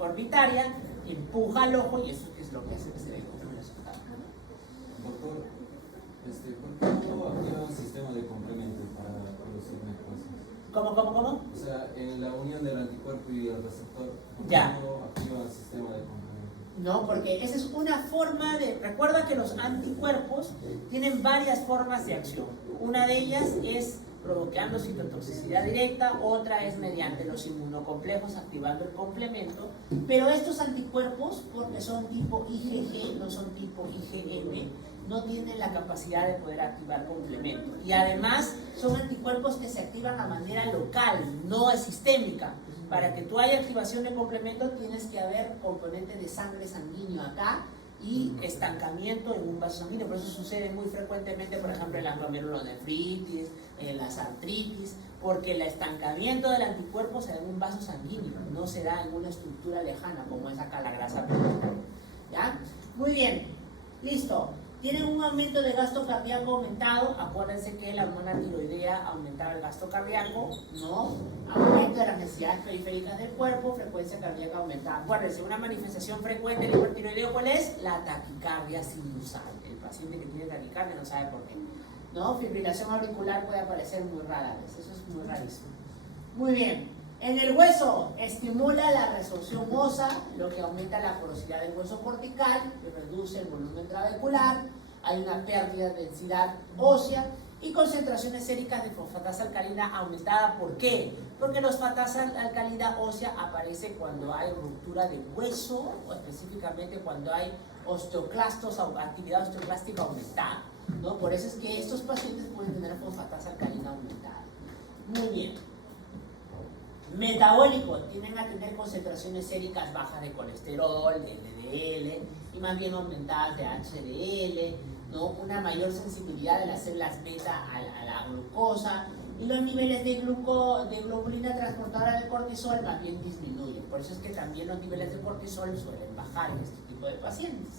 orbitaria, empuja al ojo y eso es lo que hace que se vea. Doctor, ¿por qué no activa un sistema de complementos para producir necrosis? ¿Cómo? O sea, en la unión del anticuerpo y el receptor, ¿por qué Ya. no activa un sistema de complementos? No, porque esa es una forma de... Recuerda que los anticuerpos tienen varias formas de acción. Una de ellas es provocando citotoxicidad directa, otra es mediante los inmunocomplejos activando el complemento, pero estos anticuerpos, porque son tipo IgG, no son tipo IgM, no tienen la capacidad de poder activar complemento. Y además son anticuerpos que se activan a manera local, no sistémica. Para que tú haya activación de complemento tienes que haber componente de sangre sanguíneo acá y estancamiento en un vaso sanguíneo. Por eso sucede muy frecuentemente, por ejemplo, en la glomerulonefritis, en las artritis, porque el estancamiento del anticuerpo se da en un vaso sanguíneo, no se da en una estructura lejana como es acá la grasa periorbitaria. ¿Ya? Muy bien, listo. Tienen un aumento de gasto cardíaco aumentado. Acuérdense que la hormona tiroidea aumentaba el gasto cardíaco, ¿no? Aumento de las necesidades periféricas del cuerpo, frecuencia cardíaca aumentada. Acuérdense, una manifestación frecuente del hipertiroideo, ¿cuál es? La taquicardia sinusal. El paciente que tiene taquicardia no sabe por qué, ¿no? Fibrilación auricular puede aparecer muy rara vez, eso es muy rarísimo. Muy bien. En el hueso, estimula la resorción ósea, lo que aumenta la porosidad del hueso cortical, que reduce el volumen trabecular, hay una pérdida de densidad ósea y concentraciones séricas de fosfatasa alcalina aumentada. ¿Por qué? Porque la fosfatasa alcalina ósea aparece cuando hay ruptura de hueso, o específicamente cuando hay osteoclastos, actividad osteoclástica aumentada, ¿no? Por eso es que estos pacientes pueden tener fosfatasa alcalina aumentada. Muy bien. Metabólicos, tienden a tener concentraciones séricas bajas de colesterol, de LDL y más bien aumentadas de HDL, ¿no? Una mayor sensibilidad de las células beta a la glucosa, y los niveles de globulina transportadora del cortisol más bien disminuyen. Por eso es que también los niveles de cortisol suelen bajar en este tipo tipo de pacientes.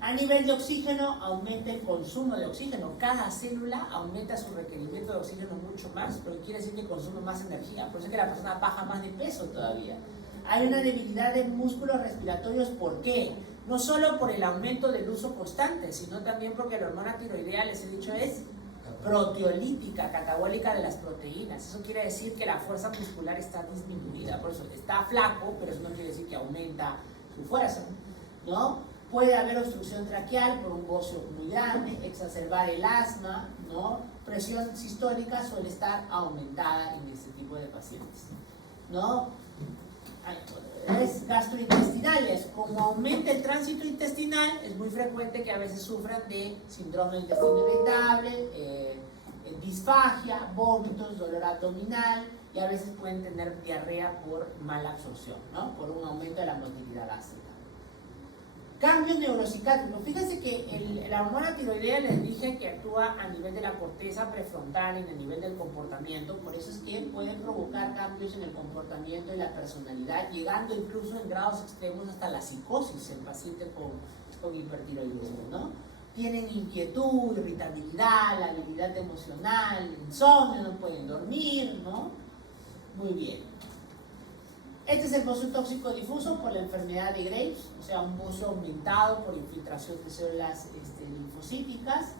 A nivel de oxígeno, aumenta el consumo de oxígeno. Cada célula aumenta su requerimiento de oxígeno mucho más, pero quiere decir que consume más energía. Por eso es que la persona baja más de peso todavía. Hay una debilidad de músculos respiratorios. ¿Por qué? No solo por el aumento del uso constante, sino también porque la hormona tiroidea, les he dicho, es proteolítica, catabólica de las proteínas. Eso quiere decir que la fuerza muscular está disminuida. Por eso está flaco, pero eso no quiere decir que aumenta su fuerza, ¿no? Puede haber obstrucción traqueal por un bocio muy grande, exacerbar el asma, ¿no? Presión sistólica suele estar aumentada en este tipo de pacientes, ¿no? Es gastrointestinales. Como aumenta el tránsito intestinal, es muy frecuente que a veces sufran de síndrome de intestino irritable, disfagia, vómitos, dolor abdominal, y a veces pueden tener diarrea por mala absorción, ¿no? Por un aumento de la motilidad gástrica. Cambios neuropsiquiátricos. Fíjense que la hormona tiroidea les dije que actúa a nivel de la corteza prefrontal y en el nivel del comportamiento. Por eso es que puede provocar cambios en el comportamiento y la personalidad, llegando incluso en grados extremos hasta la psicosis en pacientes con hipertiroidismo, ¿no? Tienen inquietud, irritabilidad, labilidad emocional, insomnio, no pueden dormir, ¿no? Muy bien. Este es el bocio tóxico difuso por la enfermedad de Graves, o sea, un bocio aumentado por infiltración de células linfocíticas.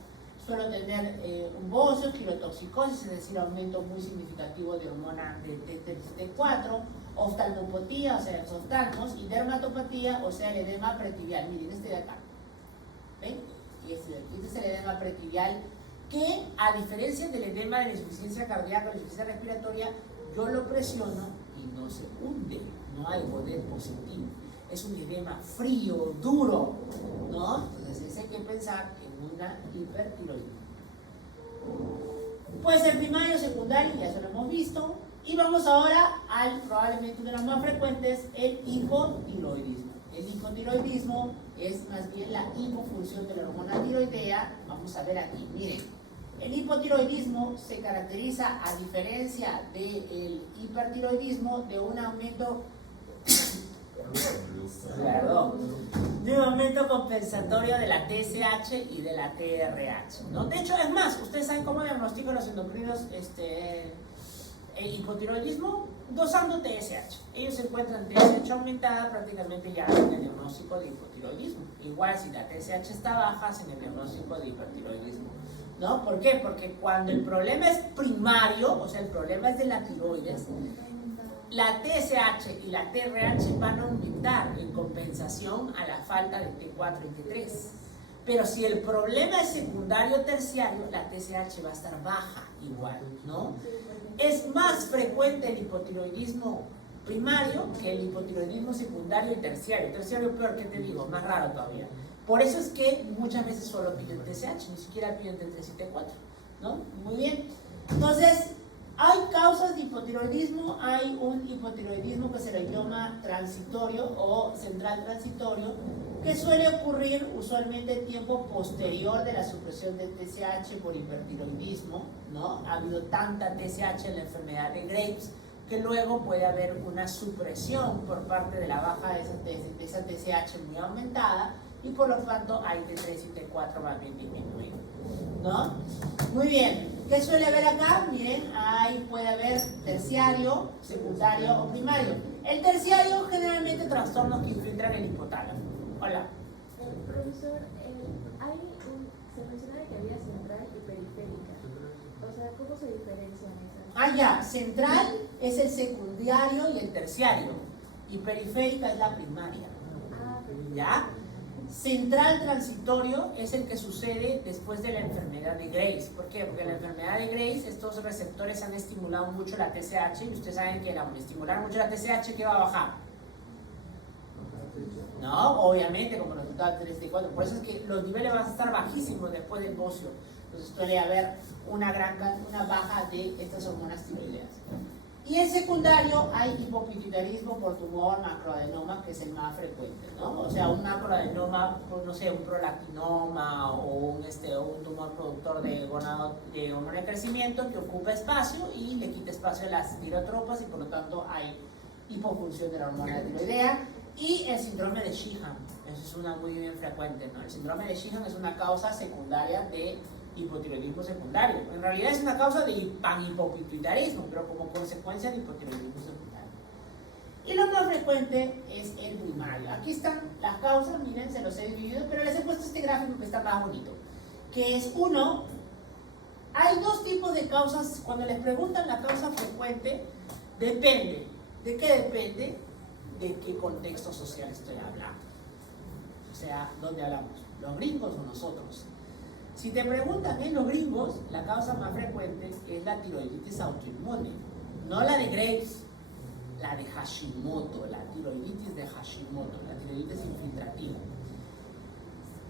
Suelo tener un bocio, tirotoxicosis, es decir, aumento muy significativo de hormona de T4, oftalmopatía, o sea, exoftalmos, y dermatopatía, o sea, el edema pretibial. Miren, este de acá. ¿Ven? Este es el edema pretibial que, a diferencia del edema de la insuficiencia cardíaca o la insuficiencia respiratoria, yo lo presiono y no se hunde, no hay poder positivo. Es un edema frío, duro, ¿no? Entonces hay que pensar en una hipertiroidismo. Puede ser primario, secundario, ya eso lo hemos visto. Y vamos ahora al probablemente uno de los más frecuentes, el hipotiroidismo. El hipotiroidismo es más bien la hipofunción de la hormona tiroidea. Vamos a ver aquí, miren. El hipotiroidismo se caracteriza, a diferencia del hipertiroidismo, de un aumento compensatorio de la TSH y de la TRH, ¿no? De hecho, es más, ustedes saben cómo diagnostican los endocrinos el hipotiroidismo, dosando TSH. Ellos encuentran TSH aumentada, prácticamente ya hacen el diagnóstico de hipotiroidismo. Igual si la TSH está baja, hacen el diagnóstico de hipertiroidismo, ¿no? ¿Por qué? Porque cuando el problema es primario, o sea, el problema es de la tiroides, la TSH y la TRH van a aumentar en compensación a la falta de T4 y T3. Pero si el problema es secundario o terciario, la TSH va a estar baja igual, ¿no? Es más frecuente el hipotiroidismo primario que el hipotiroidismo secundario y terciario. Terciario peor, ¿qué te digo? Más raro todavía. Por eso es que muchas veces solo piden TSH, ni siquiera piden T3 y T4, ¿no? Muy bien. Entonces, hay causas de hipotiroidismo. Hay un hipotiroidismo que se le llama transitorio o central transitorio, que suele ocurrir usualmente en tiempo posterior de la supresión del TSH por hipertiroidismo, ¿no? Ha habido tanta TSH en la enfermedad de Graves que luego puede haber una supresión por parte de la baja de esa TSH muy aumentada, y por lo tanto hay T3 y T4 más bien disminuido, ¿no? Muy bien. ¿Qué suele haber acá? Miren, ahí puede haber terciario, secundario o primario. El terciario generalmente trastornos que infiltran el hipotálamo. Hola. Profesor, se menciona que había central y periférica. O sea, ¿cómo se diferencian esas? Ah, ya, central es el secundario y el terciario, y periférica es la primaria. ¿Ya? Central transitorio es el que sucede después de la enfermedad de Graves. ¿Por qué? Porque en la enfermedad de Graves estos receptores han estimulado mucho la TSH, y ustedes saben que al estimular mucho la TSH, ¿qué va a bajar? No, obviamente, como resultado del 3 y 4. Por eso es que los niveles van a estar bajísimos después del bocio. Entonces suele haber una baja de estas hormonas tiroideas. Y en secundario hay hipopituitarismo por tumor macroadenoma, que es el más frecuente, ¿no? O sea, un macroadenoma, no sé, un prolactinoma o un tumor productor de hormona de crecimiento que ocupa espacio y le quita espacio a las tirotropas, y por lo tanto hay hipofunción de la hormona tiroidea. Y el síndrome de Sheehan, eso es una muy bien frecuente, ¿no? El síndrome de Sheehan es una causa secundaria de hipotiroidismo secundario. En realidad es una causa de panhipopituitarismo, pero como consecuencia de hipotiroidismo secundario. Y lo más frecuente es el primario. Aquí están las causas, miren, se los he dividido, pero les he puesto este gráfico que está más bonito, que es uno. Hay dos tipos de causas. Cuando les preguntan la causa frecuente, depende. ¿De qué depende? De qué contexto social estoy hablando. O sea, ¿dónde hablamos? ¿Los gringos o nosotros? Si te preguntan en los gringos, la causa más frecuente es la tiroiditis autoinmune. No la de Graves, la de Hashimoto, la tiroiditis de Hashimoto, la tiroiditis infiltrativa.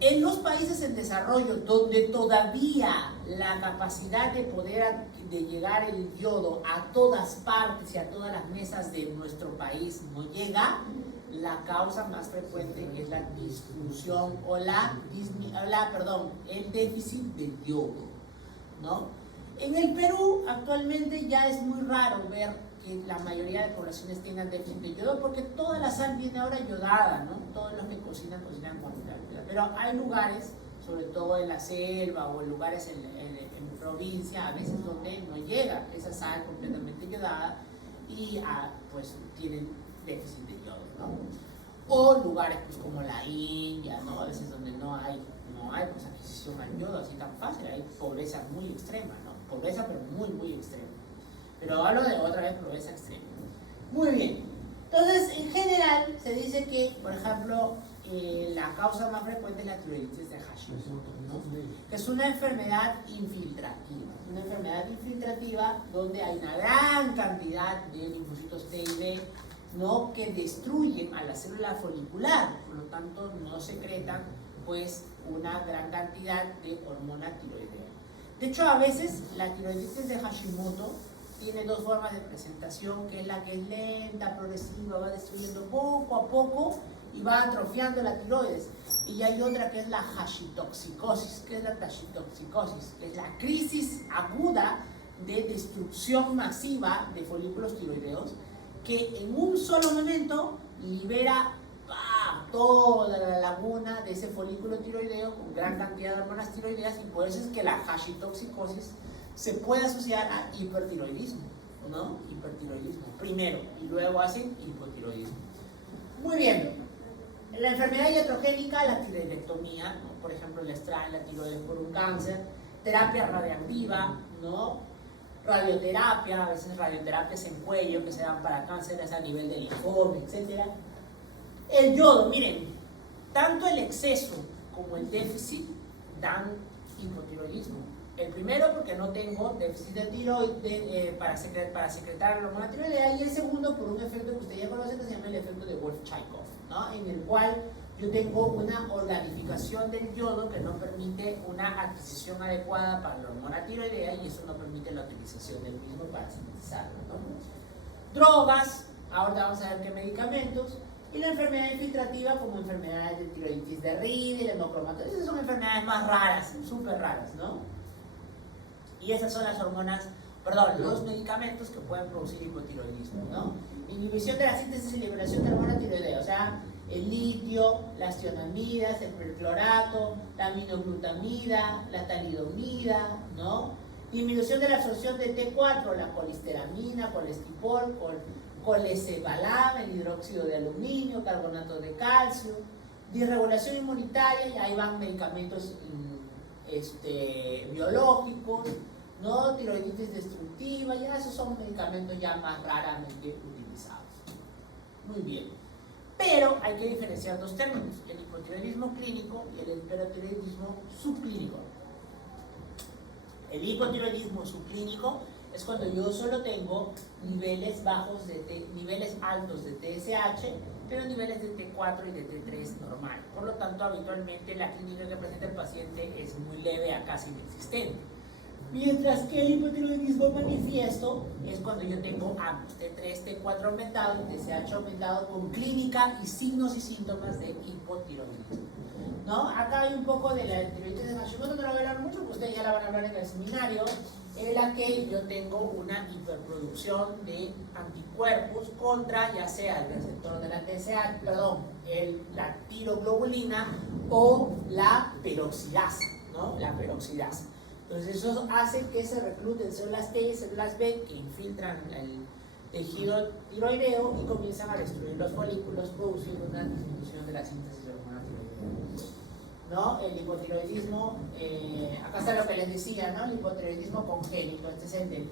En los países en desarrollo, donde todavía la capacidad de poder de llegar el yodo a todas partes y a todas las mesas de nuestro país no llega, la causa más frecuente es la disfunción o el déficit de yodo, ¿no? En el Perú actualmente ya es muy raro ver que la mayoría de poblaciones tengan déficit de yodo, porque toda la sal viene ahora yodada, ¿no? Todos los que cocinan con sal. Pero hay lugares, sobre todo en la selva o en lugares en provincia, a veces donde no llega esa sal completamente yodada y pues tienen déficit de yodo, ¿no? O lugares pues como la India, ¿no? A veces donde no hay pues adquisición al yodo así tan fácil, hay pobreza muy extrema, ¿no? Pobreza pero muy extrema. Pero hablo de otra vez pobreza extrema. Muy bien. Entonces, en general, se dice que, por ejemplo, la causa más frecuente es la tiroiditis de Hashimoto, ¿no? Que es una enfermedad infiltrativa. Una enfermedad infiltrativa donde hay una gran cantidad de linfocitos T y B, ¿no? Que destruyen a la célula folicular, por lo tanto no secretan pues una gran cantidad de hormona tiroidea. De hecho, a veces la tiroiditis de Hashimoto tiene dos formas de presentación, que es la que es lenta, progresiva, va destruyendo poco a poco y va atrofiando la tiroides. Y hay otra que es la hashitoxicosis. ¿Qué es la hashitoxicosis? Que es la crisis aguda de destrucción masiva de folículos tiroideos, que en un solo momento libera toda la laguna de ese folículo tiroideo con gran cantidad de hormonas tiroideas, y por eso es que la hashitoxicosis se puede asociar a hipertiroidismo, ¿no? Hipertiroidismo primero y luego hacen hipotiroidismo. Muy bien. La enfermedad iatrogénica, la tiroidectomía, ¿no? Por ejemplo, le extraen la tiroides por un cáncer, terapia radiactiva, ¿no? Radioterapia, a veces radioterapias en cuello que se dan para cánceres a nivel del linfoma, etc. El yodo, miren, tanto el exceso como el déficit dan hipotiroidismo. El primero porque no tengo déficit de tiroides para secretar la hormona tiroidea, y el segundo por un efecto que usted ya conoce que se llama el efecto de Wolff-Chaikoff, ¿no? En el cual yo tengo una organificación del yodo que no permite una adquisición adecuada para la hormona tiroidea, y eso no permite la utilización del mismo para sintetizarlo, ¿no? Drogas, ahora vamos a ver qué medicamentos, y la enfermedad infiltrativa como enfermedades de tiroiditis de Rieder, hemocromatosis. Esas son enfermedades más raras, súper raras, ¿no? Y esas son las hormonas, los medicamentos que pueden producir hipotiroidismo, ¿no? Inhibición de la síntesis y liberación de hormona tiroidea, o sea, el litio, las tionamidas, el perclorato, la aminoglutamida, la talidomida, ¿no? Disminución de la absorción de T4, la colisteramina, colestipol, colesebalam, el hidróxido de aluminio, carbonato de calcio, disregulación inmunitaria, y ahí van medicamentos biológicos, ¿no? Tiroiditis destructiva, ya esos son medicamentos ya más raramente utilizados. Muy bien. Pero hay que diferenciar dos términos, el hipotiroidismo clínico y el hipertiroidismo subclínico. El hipotiroidismo subclínico es cuando yo solo tengo niveles altos de TSH, pero niveles de T4 y de T3 normal. Por lo tanto, habitualmente la clínica que presenta el paciente es muy leve a casi inexistente. Mientras que el hipotiroidismo manifiesto es cuando yo tengo ambos, T3, T4 aumentado, TSH aumentado, con clínica y signos y síntomas de hipotiroidismo, ¿no? Acá hay un poco de la tiroiditis de Hashimoto, no la voy a hablar mucho, porque ustedes ya la van a hablar en el seminario. en la que yo tengo una hiperproducción de anticuerpos contra ya sea el receptor de la TSH, la tiroglobulina o la peroxidasa, ¿no? La peroxidasa. Entonces eso hace que se recluten células T y células B que infiltran el tejido tiroideo y comienzan a destruir los folículos, produciendo una disminución de la síntesis de hormona tiroidea, ¿no? El hipotiroidismo, acá está lo que les decía, ¿no? El hipotiroidismo congénito, este es el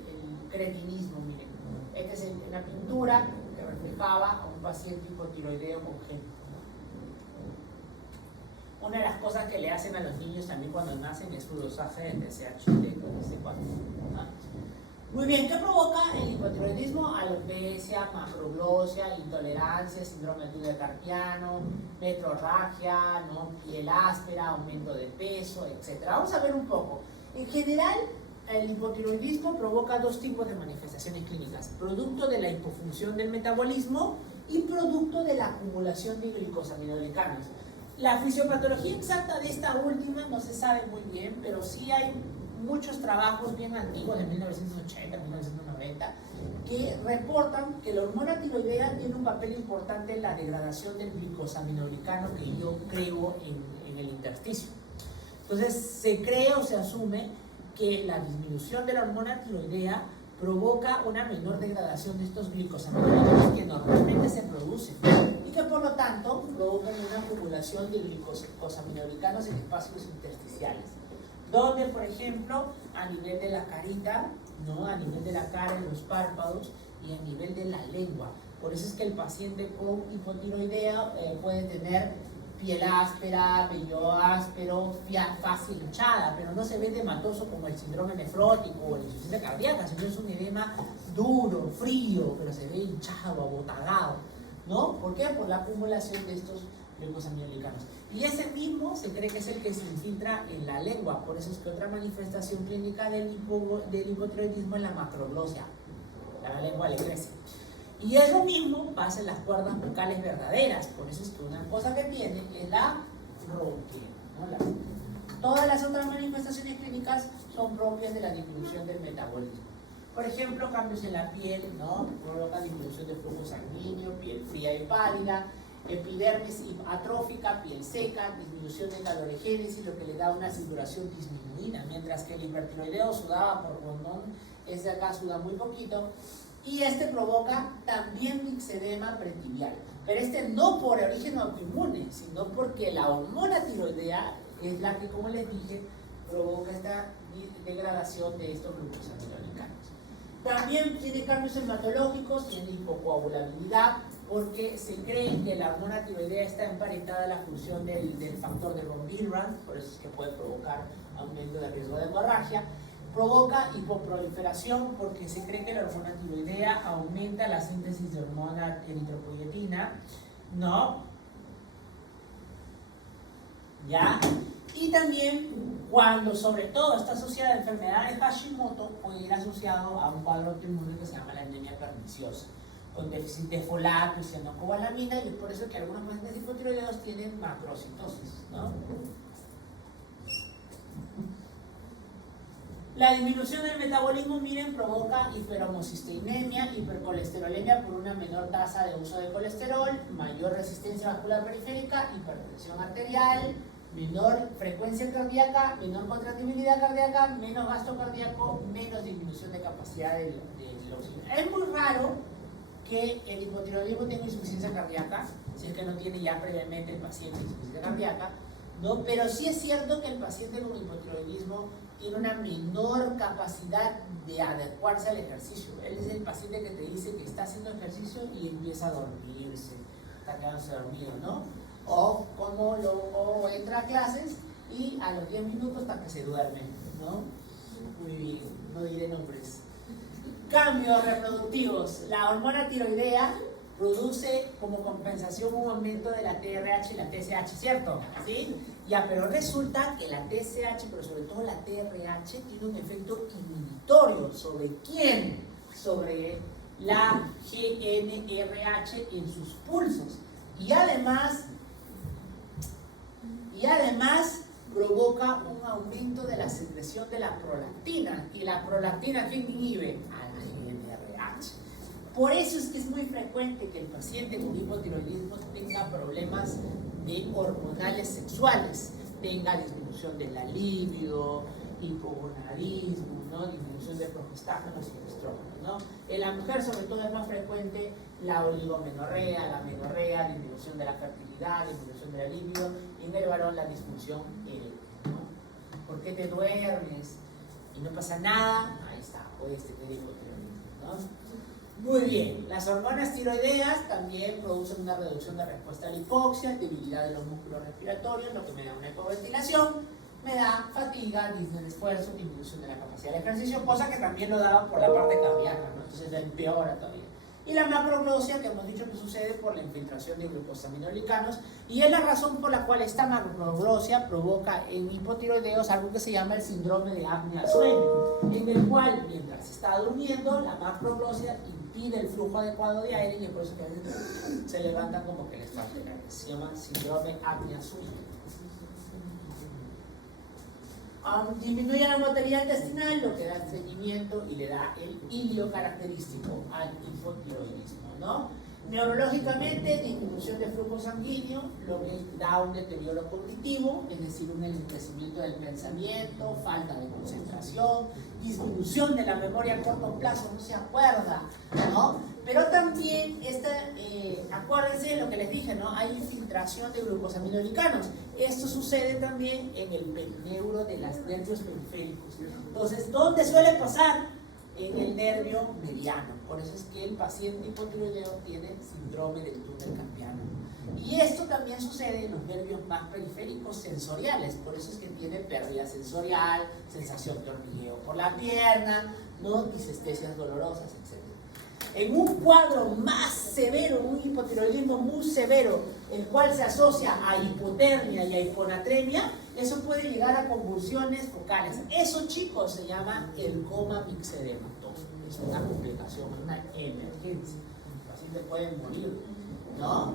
cretinismo, miren. Esta es una pintura que reflejaba a un paciente hipotiroideo congénito. Una de las cosas que le hacen a los niños también cuando nacen es su dosaje de TSH de no sé cuánto. Muy bien, ¿qué provoca el hipotiroidismo? Alopecia, macroglosia, intolerancia, síndrome del túnel carpiano, metrorragia, ¿no? Piel áspera, aumento de peso, etc. Vamos a ver un poco. En general, el hipotiroidismo provoca dos tipos de manifestaciones clínicas: producto de la hipofunción del metabolismo y producto de la acumulación de glicosaminoglicanos. La fisiopatología exacta de esta última no se sabe muy bien, pero sí hay muchos trabajos bien antiguos de 1980, 1990, que reportan que la hormona tiroidea tiene un papel importante en la degradación del glicosaminoglicano que yo creo en el intersticio. Entonces se cree o se asume que la disminución de la hormona tiroidea provoca una menor degradación de estos glicosaminoglicanos que normalmente se producen y que por lo tanto provocan una acumulación de glicosaminoglicanos en espacios intersticiales, donde por ejemplo a nivel de la carita, ¿no? A nivel de la cara, en los párpados y a nivel de la lengua. Por eso es que el paciente con hipotiroidea puede tener piel áspera, vello áspero, fácil hinchada, pero no se ve edematoso como el síndrome nefrótico o la insuficiencia cardíaca, sino es un edema duro, frío, pero se ve hinchado, abotagado, ¿no? ¿Por qué? Por la acumulación de estos glicosaminoglicanos. Y ese mismo se cree que es el que se infiltra en la lengua, por eso es que otra manifestación clínica del hipotiroidismo es la macroglosia, la lengua le crece. Y eso mismo pasa en las cuerdas vocales verdaderas, por eso es que una cosa que tiene es la ronquera, ¿no? Todas las otras manifestaciones clínicas son propias de la disminución del metabolismo. Por ejemplo, cambios en la piel, ¿no? Provoca disminución del flujo sanguíneo, piel fría y pálida, epidermis atrófica, piel seca, disminución de calorigénesis, lo que le da una saturación disminuida, mientras que el hipertiroideo sudaba por condón, este de acá suda muy poquito. Y este provoca también mixedema pretibial, pero este no por origen autoinmune, sino porque la hormona tiroidea es la que, como les dije, provoca esta degradación de estos glucosaminoglicanos. También tiene cambios hematológicos, tiene hipocoagulabilidad, porque se cree que la hormona tiroidea está emparentada a la función del factor de von Willebrand, por eso es que puede provocar aumento del riesgo de hemorragia. Provoca hipoproliferación porque se cree que la hormona tiroidea aumenta la síntesis de hormona eritropoyetina, ¿no? ¿Ya? Y también cuando sobre todo está asociada a la enfermedad de Hashimoto, puede ir asociado a un cuadro autoinmune que se llama la anemia perniciosa, con déficit de folato y cianocobalamina, y es por eso que algunos pacientes hipotiroideos tienen macrocitosis, ¿no? La disminución del metabolismo, miren, provoca hiperhomocisteinemia, hipercolesterolemia por una menor tasa de uso de colesterol, mayor resistencia vascular periférica, hipertensión arterial, menor frecuencia cardíaca, menor contractibilidad cardíaca, menos gasto cardíaco, menos disminución de capacidad de oxígeno. Es muy raro que el hipotiroidismo tenga insuficiencia cardíaca, si es que no tiene ya previamente el paciente insuficiencia cardíaca, ¿no? Pero sí es cierto que el paciente con hipotiroidismo tiene una menor capacidad de adecuarse al ejercicio. Él es el paciente que te dice que está haciendo ejercicio y empieza a dormirse, está quedándose dormido, ¿no? O como entra a clases y a los 10 minutos hasta que se duerme, ¿no? Muy bien, no diré nombres. Cambios reproductivos. La hormona tiroidea produce como compensación un aumento de la TRH y la TSH, ¿cierto? ¿Sí? Ya, pero resulta que la TSH, pero sobre todo la TRH, tiene un efecto inhibitorio. ¿Sobre quién? Sobre la GNRH en sus pulsos. Y además provoca un aumento de la secreción de la prolactina. ¿Y la prolactina quién inhibe? A la GnRH. Por eso es que es muy frecuente que el paciente con hipotiroidismo tenga problemas hormonales sexuales, tenga disminución de la libido, hipogonadismo, ¿no? Disminución de progestágenos y estrógenos, ¿no? En la mujer sobre todo es más frecuente la oligomenorrea, la menorrea, disminución de la fertilidad, disminución de la libido, y en el varón la disfunción eréctil, ¿no? ¿Por qué te duermes y no pasa nada? Ahí está, puedes tener hipotiroidismo, ¿no? Muy bien, las hormonas tiroideas también producen una reducción de respuesta a la hipoxia, debilidad de los músculos respiratorios, lo que me da una hipoventilación, me da fatiga, disminución de esfuerzo, disminución de la capacidad de ejercicio, cosa que también lo daba por la parte cardíaca, ¿no? Entonces empeora todavía. Y la macroglosia, que hemos dicho que sucede por la infiltración de glucosaminoglicanos, y es la razón por la cual esta macroglosia provoca en hipotiroideos algo que se llama el síndrome de apnea-sueño, en el cual, mientras se está durmiendo, la macroglosia impide el flujo adecuado de aire y es por eso que a veces se levantan como que les falta el aire. Se llama síndrome apnea-sueño. Disminuye la motilidad intestinal, lo que da estreñimiento y le da el ilio característico al hipotiroidismo, ¿no? Neurológicamente, disminución de flujo sanguíneo, lo que da un deterioro cognitivo, es decir, un enlentecimiento del pensamiento, falta de concentración, disminución de la memoria a corto plazo, no se acuerda, ¿no? Pero también, acuérdense de lo que les dije, ¿no? Hay infiltración de glucosaminoglicanos. Esto sucede también en el perineuro de los nervios periféricos. Entonces, ¿dónde suele pasar? En el nervio mediano. Por eso es que el paciente hipotiroideo tiene síndrome del túnel carpiano. Y esto también sucede en los nervios más periféricos sensoriales. Por eso es que tiene pérdida sensorial, sensación de hormigueo por la pierna, ¿no? Disestesias dolorosas, etc. En un cuadro más severo, un hipotiroidismo muy severo, el cual se asocia a hipotermia y a hiponatremia, eso puede llegar a convulsiones focales. Eso, chicos, se llama el coma mixedematoso. Es una complicación, una emergencia. El paciente puede morir, ¿no?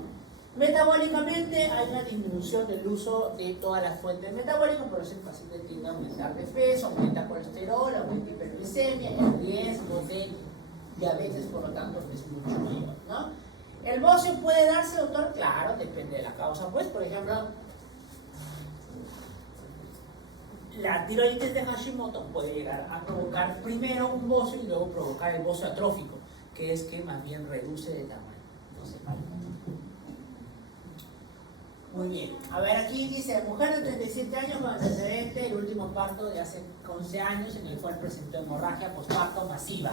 Metabólicamente hay una disminución del uso de todas las fuentes metabólicas, por eso el paciente tiende a aumentar de peso, aumenta colesterol, aumenta hiperglicemia y el riesgo de diabetes, por lo tanto, es mucho mayor, ¿no? ¿El bocio puede darse, doctor? Claro, depende de la causa. Pues, por ejemplo, la tiroides de Hashimoto puede llegar a provocar primero un bocio y luego provocar el bocio atrófico, que es que más bien reduce de tamaño. No se vale. Muy bien. A ver, aquí dice, mujer de 37 años con antecedente, el último parto de hace 11 años en el cual presentó hemorragia postparto masiva.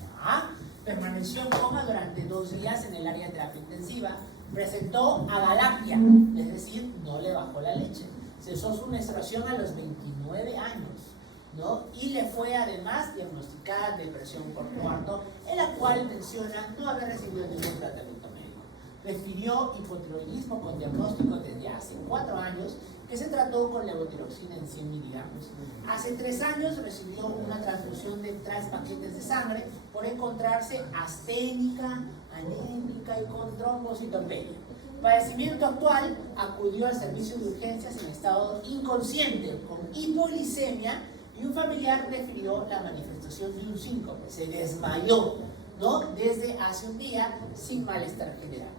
¿Ya? Permaneció en coma durante 2 días en el área de terapia intensiva. Presentó agalapia, es decir, no le bajó la leche. Cesó su menstruación a los 29 años, ¿no? Y le fue además diagnosticada depresión por parto, en la cual menciona no haber recibido ningún tratamiento médico. Refirió hipotiroidismo con diagnóstico desde hace 4 años, que se trató con levotiroxina en 100 miligramos. Hace 3 años recibió una transfusión de 3 paquetes de sangre por encontrarse asténica, anémica y con trombocitopenia. Padecimiento actual, acudió al servicio de urgencias en estado inconsciente, con hipoglicemia, y un familiar refirió la manifestación de un síncope. Se desmayó, ¿no? Desde hace un día, sin malestar general.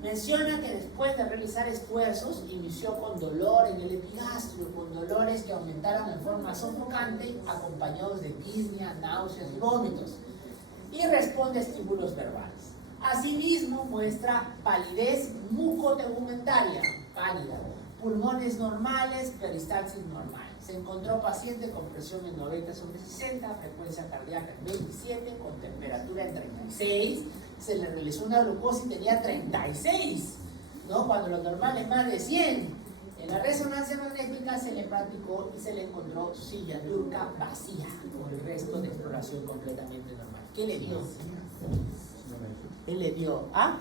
Menciona que después de realizar esfuerzos, inició con dolor en el epigastrio, con dolores que aumentaron en forma sofocante, acompañados de disnea, náuseas y vómitos, y responde a estímulos verbales. Asimismo, muestra palidez mucotegumentaria, pálida, pulmones normales, peristalsis normal. Se encontró paciente con presión en 90/60, frecuencia cardíaca en 27, con temperatura en 36. Se le realizó una glucosa y tenía 36, ¿no? Cuando lo normal es más de 100. En la resonancia magnética se le practicó y se le encontró silla turca vacía, con el resto de exploración completamente normal. ¿Qué le dio? Él le dio, ¿ah?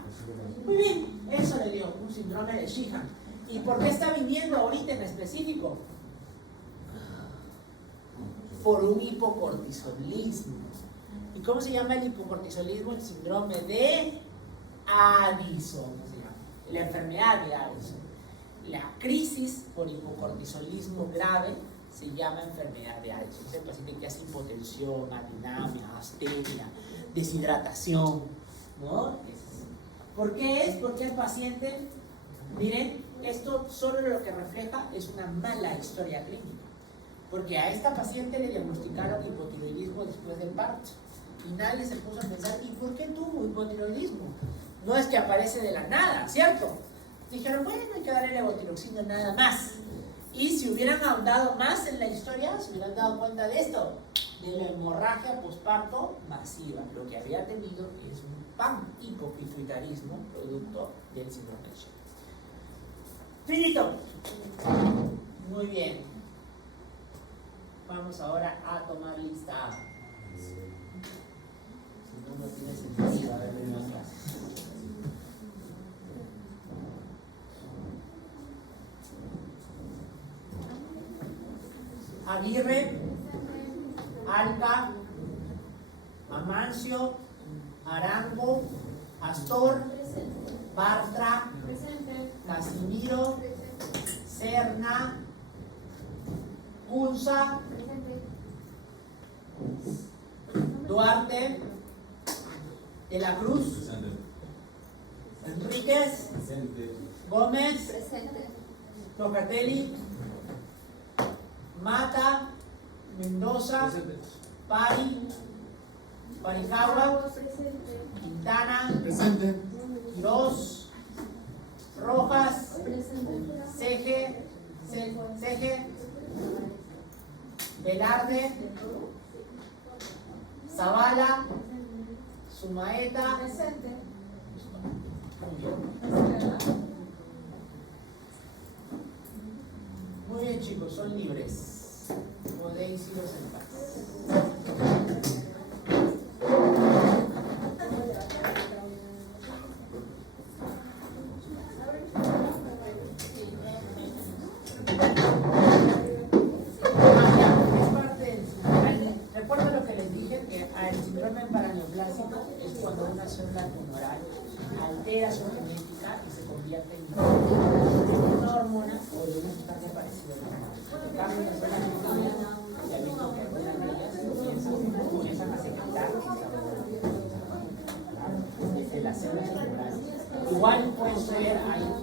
Muy bien, eso le dio, un síndrome de Sheehan. ¿Y por qué está viniendo ahorita en específico? Por un hipocortisolismo. ¿Y cómo se llama el hipocortisolismo? El síndrome de Addison, se llama. La enfermedad de Addison. La crisis por hipocortisolismo grave se llama enfermedad de Addison. Es el paciente que hace hipotensión, adinamia, astenia, deshidratación, ¿no? ¿Por qué es? Porque el paciente, miren, esto solo lo que refleja es una mala historia clínica. Porque a esta paciente le diagnosticaron hipotiroidismo después del parto. Y nadie se puso a pensar, ¿y por qué tuvo hipotiroidismo? No es que aparece de la nada, ¿cierto? Dijeron, bueno, hay que darle levotiroxina nada más. Y si hubieran ahondado más en la historia, se hubieran dado cuenta de esto, de la hemorragia posparto masiva. Lo que había tenido es un panhipopituitarismo producto del síndrome de Sjögren. Finito. Muy bien. Vamos ahora a tomar lista A. Si no, no tiene sentido haber venido a clase. Aguirre, Alca, Amancio, Arango, Astor, Bartra, Casimiro, Serna, Unza, Duarte, De la Cruz, Enríquez, Gómez, Locatelli, Mata, Mendoza, Pari, Parijagua, Quintana, Quiroz, Rojas, Ceje, Velarde, Zavala, Sumaeta. Muy bien, chicos, son libres. Podéis iros en paz. Recuerda lo que les dije, que el síndrome paraneoplásico es cuando una célula tumoral altera su genética y se convierte en una hormona o de una sustancia parecida a la hormona. En cambio, las células tumoradas, ya he visto que algunas de ellas comienzan a secretar desde las células tumorales. Igual puede ser ahí